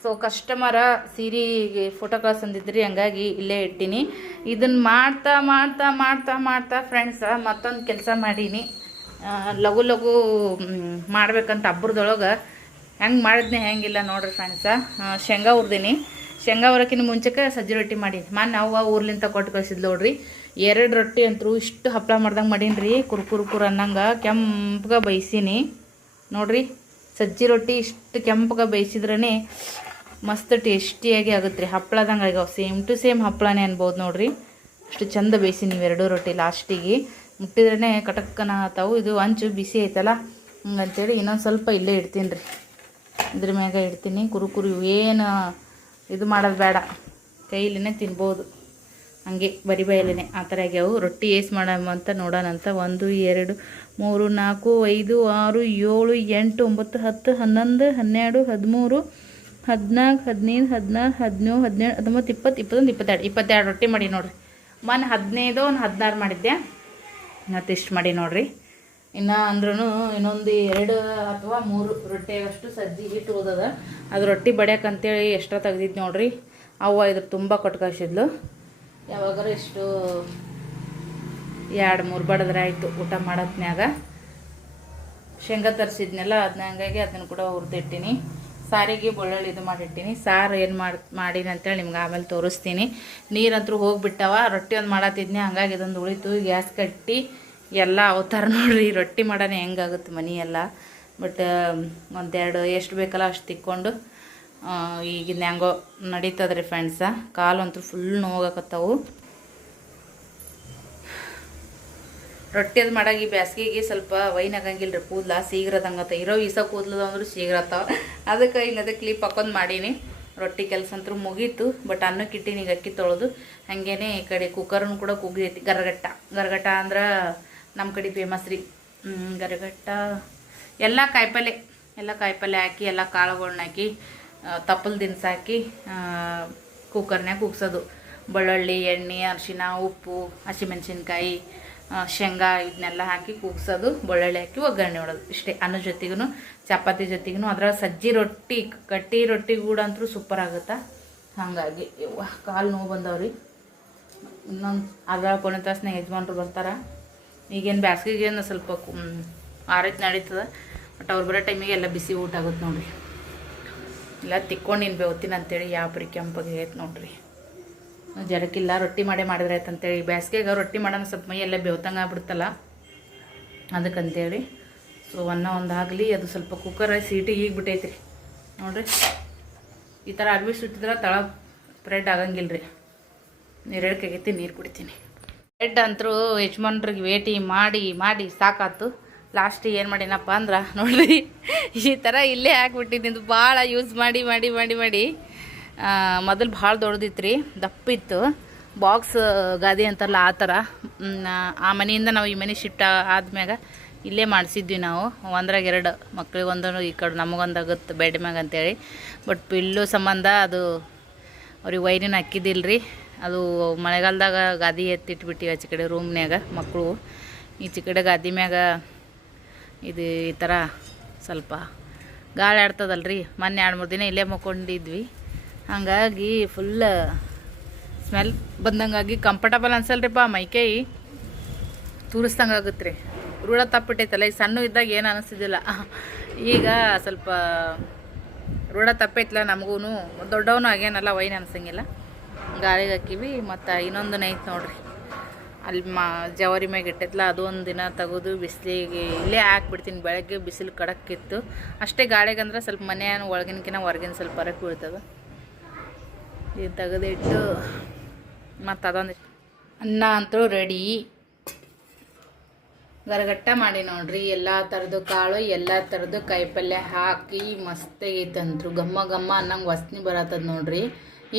ಸೊ ಕಸ್ಟಮರ ಸೀರೆಗೆ ಫೋಟೋ ಕಳ್ಸಂದಿದ್ರಿ, ಹಂಗಾಗಿ ಇಲ್ಲೇ ಇಟ್ಟೀನಿ. ಇದನ್ನು ಮಾಡ್ತಾ ಮಾಡ್ತಾ ಮಾಡ್ತಾ ಮಾಡ್ತಾ ಫ್ರೆಂಡ್ಸ ಮತ್ತೊಂದು ಕೆಲಸ ಮಾಡೀನಿ. ಲಘು ಲಘು ಮಾಡ್ಬೇಕಂತ ಹಬ್ಬರದೊಳಗೆ ಹೆಂಗೆ ಮಾಡಿದ್ನೆ ಹೆಂಗಿಲ್ಲ ನೋಡ್ರಿ ಫ್ರೆಂಡ್ಸ. ಶೇಂಗಾ ಹುರ್ದೀನಿ. ಶೇಂಗಾ ಹುರಕಿನ ಮುಂಚೆಗೆ ಸಜ್ಜಿ ರೊಟ್ಟಿ ಮಾಡೀನಿ. ಮೊನ್ನೆ ಅವ್ವ ಊರ್ಲಿಂತ ಕೊಟ್ಟು ಕಳಿಸಿದ್ಲು ನೋಡ್ರಿ. 2 ರೊಟ್ಟಿ ಅಂತರೂ ಇಷ್ಟು ಹಪ್ಪಳ ಮಾಡ್ದಂಗೆ ಮಾಡೀನಿ ರೀ. ಕುರ್ಕುರ್ ಅನ್ನಂಗೆ ಕೆಂಪಗೆ ಬೈಸೀನಿ ನೋಡ್ರಿ. ಸಜ್ಜಿ ರೊಟ್ಟಿ ಇಷ್ಟು ಕೆಂಪಗೆ ಬೇಯಿಸಿದ್ರೇ ಮಸ್ತ್ ಟೇಸ್ಟಿಯಾಗಿ ಆಗುತ್ತೆ ರೀ. ಹಪ್ಪಳದಂಗೆ ಆಗ್ಯಾವ, ಸೇಮ್ ಟು ಸೇಮ್ ಹಪ್ಪಳನೇ ಅನ್ಬೋದು ನೋಡ್ರಿ. ಅಷ್ಟು ಚಂದ ಬೇಯಿಸೀನಿ 2 ರೊಟ್ಟಿ. ಲಾಸ್ಟಿಗೆ ಮುಟ್ಟಿದ್ರೇ ಕಟಕ್ಕನ ಆತಾವು. ಇದು ಅಂಚು ಬಿಸಿ ಐತಲ್ಲ ಹಂಗಂತೇಳಿ ಇನ್ನೊಂದು ಸ್ವಲ್ಪ ಇಲ್ಲೇ ಇಡ್ತೀನಿ ರೀ. ಇದ್ರ ಮ್ಯಾಗ ಇಡ್ತೀನಿ. ಕುರುಕುರು ಏನು ಇದು ಮಾಡೋದು ಬೇಡ, ಕೈಲಿನೇ ತಿನ್ಬೋದು. ಹಂಗೆ ಬರಿ ಬಯಲೇ ಆ ಥರ ಆಗ್ಯಾವು. ರೊಟ್ಟಿ ಏಸ್ ಮಾಡಮ್ಮ ಅಂತ ನೋಡೋಣಂತ. 1 2 3 4 5 6 7 8 9 10 11 12 13 14 15 16 17 18 19 20 21 22 ರೊಟ್ಟಿ ಮಾಡಿ ನೋಡ್ರಿ. ಮೊನ್ನೆ 15 ಒಂದು 16 ಮಾಡಿದ್ದೆ. ಮತ್ತು ಇಷ್ಟು ಮಾಡಿ ನೋಡ್ರಿ. ಇನ್ನು ಅಂದ್ರೂ ಇನ್ನೊಂದು 2 ಅಥವಾ 3 ರೊಟ್ಟಿಯಾಗಷ್ಟು ಸಜ್ಜಿ ಹಿಟ್ಟು ಉಳ್ದದ. ಅದು ರೊಟ್ಟಿ ಬಡಿಯೋಕ್ಕಂತೇಳಿ ಎಕ್ಸ್ಟ್ರಾ ತೆಗ್ದಿದ್ದು ನೋಡ್ರಿ. ಅವ್ವ ಇದ್ರ ತುಂಬ ಕೊಟ್ಕಳಿಸಿದ್ಲು. ಯಾವಾಗಾರ ಇಷ್ಟು 2-3 ಬಡಿದ್ರೆ ಆಯಿತು ಊಟ ಮಾಡೋತ್ನ್ಯಾಗ. ಶೇಂಗಾ ತರಿಸಿದ್ನೆಲ್ಲ ಅದನ್ನ ಹಂಗಾಗಿ ಅದನ್ನು ಕೂಡ ಹುರಿದಿಟ್ಟಿನಿ. ಸಾರಿಗೆ ಬೆಳ್ಳುಳ್ಳಿ ಇದು ಮಾಡಿಟ್ಟಿನಿ. ಸಾರು ಏನು ಮಾಡೀನಿ ಅಂತೇಳಿ ನಿಮ್ಗೆ ಆಮೇಲೆ ತೋರಿಸ್ತೀನಿ. ನೀರಂತರೂ ಹೋಗಿಬಿಟ್ಟವ. ರೊಟ್ಟಿ ಒಂದು ಮಾಡತ್ತಿದ್ನಿ, ಹಂಗಾಗಿ ಇದೊಂದು ಉಳಿತು. ಗ್ಯಾಸ್ ಕಟ್ಟಿ ಎಲ್ಲ ಅವತಾರ ನೋಡ್ರಿ. ರೊಟ್ಟಿ ಮಾಡೋಣ ಹೆಂಗಾಗುತ್ತೆ ಮನೆ ಎಲ್ಲ. ಬಟ್ 1-2 ಎಷ್ಟು ಬೇಕಲ್ಲ ಅಷ್ಟು ತಿಕ್ಕೊಂಡು ಈಗಿನ ಹೆಂಗೋ ನಡೀತದ್ರಿ ಫ್ರೆಂಡ್ಸ. ಕಾಲಂತೂ ಫುಲ್ ನೋವಾಗಕತ್ತವು. ರೊಟ್ಟಿ ಅದು ಮಾಡಾಗಿ ಬ್ಯಾಸ್ಗಿಗೆ ಸ್ವಲ್ಪ ವೈನ್ ಆಗಂಗಿಲ್ಲ ರೀ. ಕೂದಲ ಶೀಘ್ರದಂಗತ್ತ ಇರೋ ಈಸ ಕೂದಲದ ಅಂದ್ರೆ ಶೀಘ್ರತ್ತಾವ. ಅದಕ್ಕೆ ಇನ್ನದೇ ಕ್ಲಿಪ್ ಹಾಕೊಂಡು ಮಾಡೀನಿ. ರೊಟ್ಟಿ ಕೆಲಸ ಅಂತೂ ಮುಗೀತು. ಬಟ್ ಅನ್ನಕ್ಕೆ ಇಟ್ಟಿನಿ ಈಗ ಅಕ್ಕಿ ತೊಳೆದು. ಹಾಗೇನೆ ಈ ಕಡೆ ಕುಕ್ಕರ್ನು ಕೂಡ ಕುಗ್ಗೈತಿ. ಗರಗಟ್ಟ ಅಂದ್ರೆ ನಮ್ಮ ಕಡೆ ಫೇಮಸ್ ರೀ. ಗರಗಟ್ಟ ಎಲ್ಲ ಕಾಯಿಪಲ್ಯ ಹಾಕಿ, ಎಲ್ಲ ಕಾಳುಗಳ್ನ ಹಾಕಿ, ತಪ್ಪಲು ದಿನಸ ಹಾಕಿ ಕುಕ್ಕರ್ನ್ಯಾಗ ಕೂಗ್ಸೋದು. ಬೆಳ್ಳುಳ್ಳಿ, ಎಣ್ಣೆ, ಅರಿಶಿನ, ಉಪ್ಪು, ಹಸಿಮೆಣ್ಸಿನ್ಕಾಯಿ, ಶೇಂಗಾ ಇದನ್ನೆಲ್ಲ ಹಾಕಿ ಕೂಗ್ಸೋದು, ಬೆಳ್ಳುಳ್ಳಿ ಹಾಕಿ ಒಗ್ಗರಣೆ ಹೊಡೋದು ಇಷ್ಟೇ. ಅನ್ನ ಜೊತೆಗೂ, ಚಪಾತಿ ಜೊತೆಗೂ, ಅದ್ರಾಗ ಸಜ್ಜಿ ರೊಟ್ಟಿ, ಕಟ್ಟಿ ರೊಟ್ಟಿ ಕೂಡ ಅಂತೂ ಸೂಪರ್ ಆಗುತ್ತಾ. ಹಾಗಾಗಿ ಕಾಲು ನೋವು ಬಂದವ್ರಿ. ಇನ್ನೊಂದು ಅರ್ಧ ಪೌಣೆ ತಾಸ್ನಾಗ ಯಜಮಾನ್ರು ಬರ್ತಾರೆ. ಈಗೇನು ಬ್ಯಾಸ್ಗೆಗೇನು ಸ್ವಲ್ಪ ಆರೈತೆ ನಡೀತದೆ, ಬಟ್ ಅವ್ರು ಬರೋ ಟೈಮಿಗೆ ಎಲ್ಲ ಬಿಸಿ ಊಟ ಆಗುತ್ತೆ ನೋಡಿರಿ. ಎಲ್ಲ ತಿಕ್ಕೊಂಡಿನ ಬೇವ್ತೀನಿ ಅಂತೇಳಿ ಯಾವ ಪರಿ ಕೆಂಪಗೆ ಐತೆ ನೋಡಿರಿ. ಜರಕ್ಕಿಲ್ಲ, ರೊಟ್ಟಿ ಮಾಡಿದ್ರೆ ಆಯ್ತು ಅಂತೇಳಿ. ಬ್ಯಾಸ್ಗೆಗೆ ರೊಟ್ಟಿ ಮಾಡೋಣ ಸ್ವಲ್ಪ ಮೈ ಎಲ್ಲ ಬೇವ್ತಂಗೆ ಆಗ್ಬಿಡ್ತಲ್ಲ, ಅದಕ್ಕಂತೇಳಿ. ಸೊ ಅನ್ನ ಒಂದಾಗಲಿ, ಅದು ಸ್ವಲ್ಪ ಕುಕ್ಕರ್ ಸೀಟಿ ಈಗ ಬಿಟ್ಟೈತ್ರಿ ನೋಡಿರಿ. ಈ ಥರ ಅರ್ಬಿ ಸುಟ್ಟಿದ್ರೆ ತಳ ಸ್ಪ್ರೆಡ್ ಆಗಂಗಿಲ್ಲ ರೀ. ನೀರೆಳಕ್ಕೆ ಆಗೈತಿ, ನೀರು ಕುಡಿತೀನಿ. ಬ್ರೆಡ್ ಅಂತರೂ ಯಜಮಾನ್ರಿಗೆ ವೇಟಿ ಮಾಡಿ ಮಾಡಿ ಸಾಕಾತು. ಲಾಸ್ಟಿಗೆ ಏನು ಮಾಡಿನಪ್ಪ ಅಂದ್ರೆ ನೋಡಿರಿ, ಈ ಥರ ಇಲ್ಲೇ ಹಾಕ್ಬಿಟ್ಟಿದ್ದು. ಭಾಳ ಯೂಸ್ ಮಾಡಿ ಮಾಡಿ ಮಾಡಿ ಮಾಡಿ ಮೊದಲು ಭಾಳ ದೊಡ್ಡದಿತ್ತು ರೀ, ದಪ್ಪಿತ್ತು. ಬಾಕ್ಸ್ ಗಾದಿ ಅಂತಾರಲ್ಲ ಆ ಥರ. ಆ ಮನೆಯಿಂದ ನಾವು ಈ ಮನೆ ಶಿಫ್ಟ್ ಆದ್ಮ್ಯಾಗ ಇಲ್ಲೇ ಮಾಡಿಸಿದ್ವಿ ನಾವು. ಒಂದ್ರಾಗ 2 ಮಕ್ಳಿಗೊಂದು, ಈ ಕಡೆ ನಮಗೊಂದಾಗುತ್ತೆ ಬೆಡ್ ಮ್ಯಾಗ ಅಂತೇಳಿ. ಬಟ್ ಪಿಲ್ಲು ಸಂಬಂಧ ಅದು ಅವ್ರಿಗೆ ವೈರಿನ ಹಾಕಿದ್ದಿಲ್ಲ ರೀ. ಅದು ಮಳೆಗಾಲದಾಗ ಗಾದಿ ಎತ್ತಿಟ್ಬಿಟ್ಟಿವಿ ಆಚೆ ಕಡೆ ರೂಮ್ನ್ಯಾಗ. ಮಕ್ಕಳು ಈಚೆ ಕಡೆ ಗಾದಿ ಮ್ಯಾಗ ಇದು ಈ ಥರ ಸ್ವಲ್ಪ ಗಾಳಿ ಆಡ್ತದಲ್ರಿ. ಮೊನ್ನೆ 2-3 ದಿನ ಇಲ್ಲೇ ಮಕ್ಕೊಂಡಿದ್ವಿ, ಹಾಗಾಗಿ ಫುಲ್ ಸ್ಮೆಲ್ ಬಂದಂಗಾಗಿ ಕಂಫರ್ಟಬಲ್ ಅನ್ಸಲ್ರಿಪ್ಪ. ಮೈಕೈ ತೂರಿಸ್ದಂಗೆ ಆಗುತ್ತೆ ರೀ. ರೂಢ ತಪ್ಪಿಟ್ಟೈತಲ್ಲ. ಈಗ ಸಣ್ಣ ಇದ್ದಾಗ ಏನು ಅನಿಸ್ತಿದ್ದಿಲ್ಲ, ಈಗ ಸ್ವಲ್ಪ ರೂಢ ತಪ್ಪೈತಲ್ಲ ನಮಗೂ. ದೊಡ್ಡವನು ಆಗೇನಲ್ಲ, ವೈನ್ ಅನ್ಸಂಗಿಲ್ಲ. ಗಾಳಿಗೆ ಹಾಕಿವಿ. ಮತ್ತು ಇನ್ನೊಂದು ನೈಟ್ ನೋಡ್ರಿ, ಅಲ್ಲಿ ಜವಾರಿ ಮ್ಯಾಗ ಇಟ್ಟೈತಲ್ಲ, ಅದು ಒಂದು ದಿನ ತೆಗೆದು ಬಿಸಿಲಿಗೆ ಇಲ್ಲೇ ಹಾಕ್ಬಿಡ್ತೀನಿ. ಬೆಳಗ್ಗೆ ಬಿಸಿಲು ಕಡಕ್ಕಿತ್ತು ಅಷ್ಟೇ. ಗಾಳಿಗಂದ್ರೆ ಸ್ವಲ್ಪ ಮನೆಯನ್ನು ಒಳಗಿನಕಿನ ಹೊರಗಿನ ಸ್ವಲ್ಪ ಹೊರಗೆ ಬೀಳ್ತದೆ. ಇದು ತೆಗೆದಿಟ್ಟು ಮತ್ತು ಅದೊಂದು ಅನ್ನ ಅಂತೂ ರೆಡಿ. ಗರಗಟ್ಟ ಮಾಡಿ ನೋಡ್ರಿ. ಎಲ್ಲ ಥರದ್ದು ಕಾಳು, ಎಲ್ಲ ಥರದ್ದು ಕಾಯಿಪಲ್ಯ ಹಾಕಿ ಮಸ್ತಾಗೈತಂತ್ರು. ಘಮ್ಮ ಘಮ್ಮ ಅನ್ನಂಗೆ ವಾಸನೆ ಬರತ್ತದ ನೋಡ್ರಿ.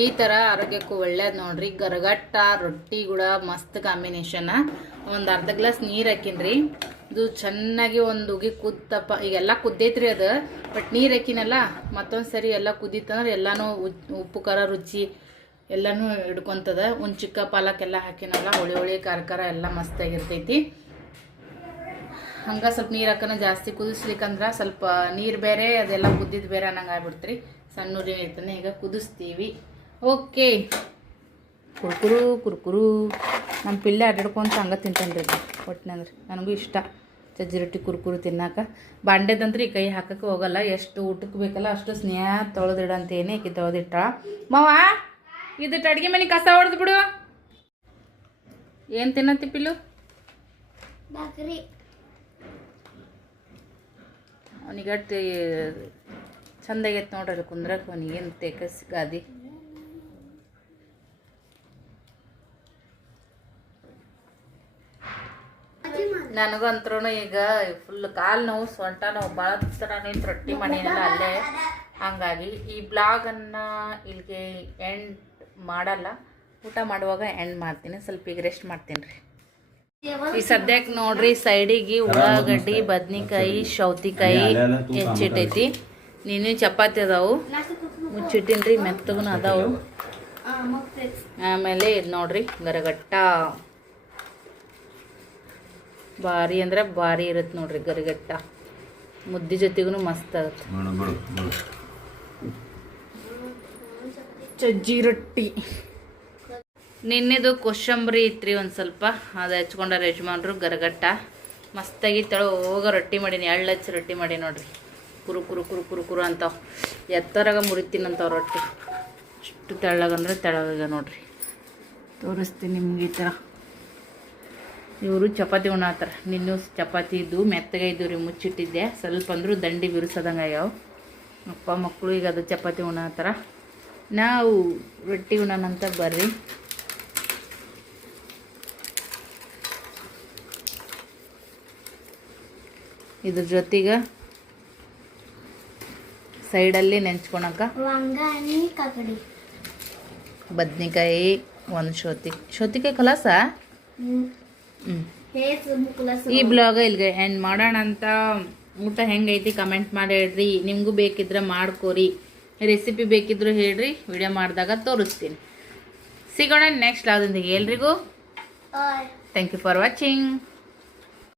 ಈ ಥರ ಆರೋಗ್ಯಕ್ಕೂ ಒಳ್ಳೇದು ನೋಡ್ರಿ. ಗರಗಟ್ಟ ರೊಟ್ಟಿ ಕೂಡ ಮಸ್ತ್ ಕಾಂಬಿನೇಷನ್. ಒಂದು ಅರ್ಧ ಗ್ಲಾಸ್ ನೀರು ಹಾಕಿನ್ರಿ. ಇದು ಚೆನ್ನಾಗಿ ಒಂದು ಉಗಿ ಕುದ್ದಪ್ಪ. ಈಗೆಲ್ಲ ಕುದ್ದೈತ್ರಿ ಅದು, ಬಟ್ ನೀರು ಹಾಕಿನಲ್ಲ ಮತ್ತೊಂದು ಸರಿ ಎಲ್ಲ ಕುದ್ದೀತಂದ್ರೆ ಎಲ್ಲನೂ ಉಪ್ಪು ಖಾರ ರುಚಿ ಎಲ್ಲನೂ ಹಿಡ್ಕೊತದ. ಒಂದು ಚಿಕ್ಕ ಪಾಲಕ್ಕೆಲ್ಲ ಹಾಕಿನಲ್ಲ, ಹುಳಿ ಹುಳಿ ಖಾರ ಖಾರ ಎಲ್ಲ ಮಸ್ತಾಗಿರ್ತೈತಿ. ಹಂಗೆ ಸ್ವಲ್ಪ ನೀರು ಹಾಕೋಣ ಜಾಸ್ತಿ ಕುದಿಸ್ಲಿಕ್ಕಂದ್ರೆ ಸ್ವಲ್ಪ ನೀರು ಬೇರೆ ಅದೆಲ್ಲ ಕುದ್ದಿದ್ದು ಬೇರೆ ಅನ್ನಂಗೆ ಆಗ್ಬಿಡ್ತ್ರಿ. ಸಣ್ಣ ನೀರು ಇರ್ತಾನೆ. ಈಗ ಕುದಿಸ್ತೀವಿ. ಓಕೆ. ಕುರ್ಕುರು ಕುರ್ಕುರು ನಮ್ಮ ಪಿಲ್ಲೆ ಅಡ್ಡಾಡ್ಕೊಂತ ಹಂಗೆ ತಿಂತಾನೆ ರೀ ಒಟ್ಟಿನಂದ್ರೆ. ನನಗೂ ಇಷ್ಟ ಸಜ್ಜಿ ರೊಟ್ಟಿ ಕುರ್ಕುರು ತಿನ್ನಾಕ. ಬಾಂಡೆದಂದ್ರೆ ಈ ಕೈ ಹಾಕಕ್ಕೆ ಹೋಗಲ್ಲ. ಎಷ್ಟು ಊಟಕ್ಕೆ ಬೇಕಲ್ಲ ಅಷ್ಟು ಸ್ನೇಹ ತೊಳೆದಿಡಂತೇನೆ ಈಕಿ ತೊಳೆದಿಟ್ಟ. ಮಾವ ಇದಟ್ಟು ಅಡುಗೆ ಮನೆ ಕಸ ಹೊಡೆದು ಬಿಡು. ಏನು ತಿನ್ನತ್ತಿ ಪಿಲ್ಲು? ಅವನಿಗಟ್ಟು ಚಂದಾಗೈತೆ ನೋಡ್ರಿ ಕುಂದ್ರಕ್ಕೆ. ಅವನಿಗೇನು ತೇಕಸ್ ಗಾದಿ. ನನಗಂತ್ರೂ ಈಗ ಫುಲ್ ಕಾಲು ನೋವು, ಸೊಂಟ ನೋವು, ಭಾಳ ಥರ ನಿಂತು ರೊಟ್ಟಿ ಮಾಡಿನಲ್ಲ ಅಲ್ಲೇ. ಹಾಗಾಗಿ ಈ ಬ್ಲಾಗನ್ನು ಇಲ್ಲಿಗೆ ಎಂಡ್ ಮಾಡಲ್ಲ. ಊಟ ಮಾಡುವಾಗ ಎಂಡ್ ಮಾಡ್ತೀನಿ. ಸ್ವಲ್ಪ ಈಗ ರೆಸ್ಟ್ ಮಾಡ್ತೀನಿ ರೀ. ಈ ಸದ್ಯಕ್ಕೆ ನೋಡ್ರಿ ಸೈಡಿಗೆ ಉಳ್ಳಾಗಡ್ಡಿ, ಬದ್ನಿಕಾಯಿ, ಸೌತಿಕಾಯಿ ಹೆಚ್ಚಿಟ್ಟೈತಿ. ನೀನು ಚಪಾತಿ ಅದಾವು ಮುಚ್ಚಿಟ್ಟಿನ್ರಿ, ಮೆತ್ತಗೂ ಅದಾವು. ಆಮೇಲೆ ಇದು ನೋಡ್ರಿ ಗರಗಟ್ಟ. ಭಾರಿ ಅಂದ್ರೆ ಭಾರಿ ಇರುತ್ತೆ ನೋಡ್ರಿ ಗರಿಗಟ್ಟ. ಮುದ್ದೆ ಜೊತೆಗೂ ಮಸ್ತ್ ಆಗುತ್ತೆ. ಸಜ್ಜಿ ರೊಟ್ಟಿ. ನಿನ್ನೆದು ಕೋಸಂಬರಿ ಇತ್ರಿ ಒಂದು ಸ್ವಲ್ಪ, ಅದು ಹಚ್ಕೊಂಡಾರ ಯಜಮಾನ್ರು. ಗರಗಟ್ಟ ಮಸ್ತಾಗಿ ಹೋಗೋ ರೊಟ್ಟಿ ಮಾಡೀನಿ. ಎಳ್ಳಚ್ಚಿ ರೊಟ್ಟಿ ಮಾಡಿ ನೋಡ್ರಿ. ಕುರು ಕುರು ಕುರು ಕುರು ಕುರು ಅಂತಾವ. ಎತ್ತರಾಗ ಮುರಿತೀನಂತಾವ ರೊಟ್ಟಿ. ಅಷ್ಟು ತೆಳ್ಳಗಂದ್ರೆ ತೆಳ್ಳಗ ನೋಡ್ರಿ. ತೋರಿಸ್ತೀನಿ ನಿಮ್ಗೆ ಈ ಥರ. ಇವರು ಚಪಾತಿ ಉಣ್ಣಾತಾರೆ. ನಿನ್ನೂ ಚಪಾತಿ ಇದ್ದು ಮೆತ್ತಗೆ ಇದ್ದು ರೀ, ಮುಚ್ಚಿಟ್ಟಿದ್ದೆ. ಸ್ವಲ್ಪ ಅಂದರೂ ದಂಡಿ ಬಿರುಸದಂಗೆ ಆಗ್ಯಾವ. ಅಪ್ಪ ಮಕ್ಕಳು ಈಗ ಅದು ಚಪಾತಿ ಉಣ್ಣಾತಾರ. ನಾವು ರೊಟ್ಟಿ ಉಣ್ಣನಂತ ಬರ್ರಿ. ಇದ್ರ ಜೊತೆಗೆ ಸೈಡಲ್ಲಿ ನೆಂಚ್ಕೊಳಕ ಬದ್ನಿಕಾಯಿ, ಒಂದು ಸೌತಿಕಾಯಿ ಕಲಾಸ. ಈ ಬ್ಲಾಗ ಇಲ್ಲಿಗೆ ಎಂಡ್ ಮಾಡೋಣ ಅಂತ. ಊಟ ಹೆಂಗೈತಿ ಕಮೆಂಟ್ ಮಾಡಿ ಹೇಳ್ರಿ. ನಿಮಗೂ ಬೇಕಿದ್ರೆ ಮಾಡ್ಕೋರಿ. ರೆಸಿಪಿ ಬೇಕಿದ್ರು ಹೇಳ್ರಿ, ವಿಡಿಯೋ ಮಾಡಿದಾಗ ತೋರಿಸ್ತೀನಿ. ಸಿಗೋಣ ನೆಕ್ಸ್ಟ್ ಯಾವುದೊಂದಿಗೆ. ಎಲ್ರಿಗೂ ಥ್ಯಾಂಕ್ ಯು ಫಾರ್ ವಾಚಿಂಗ್.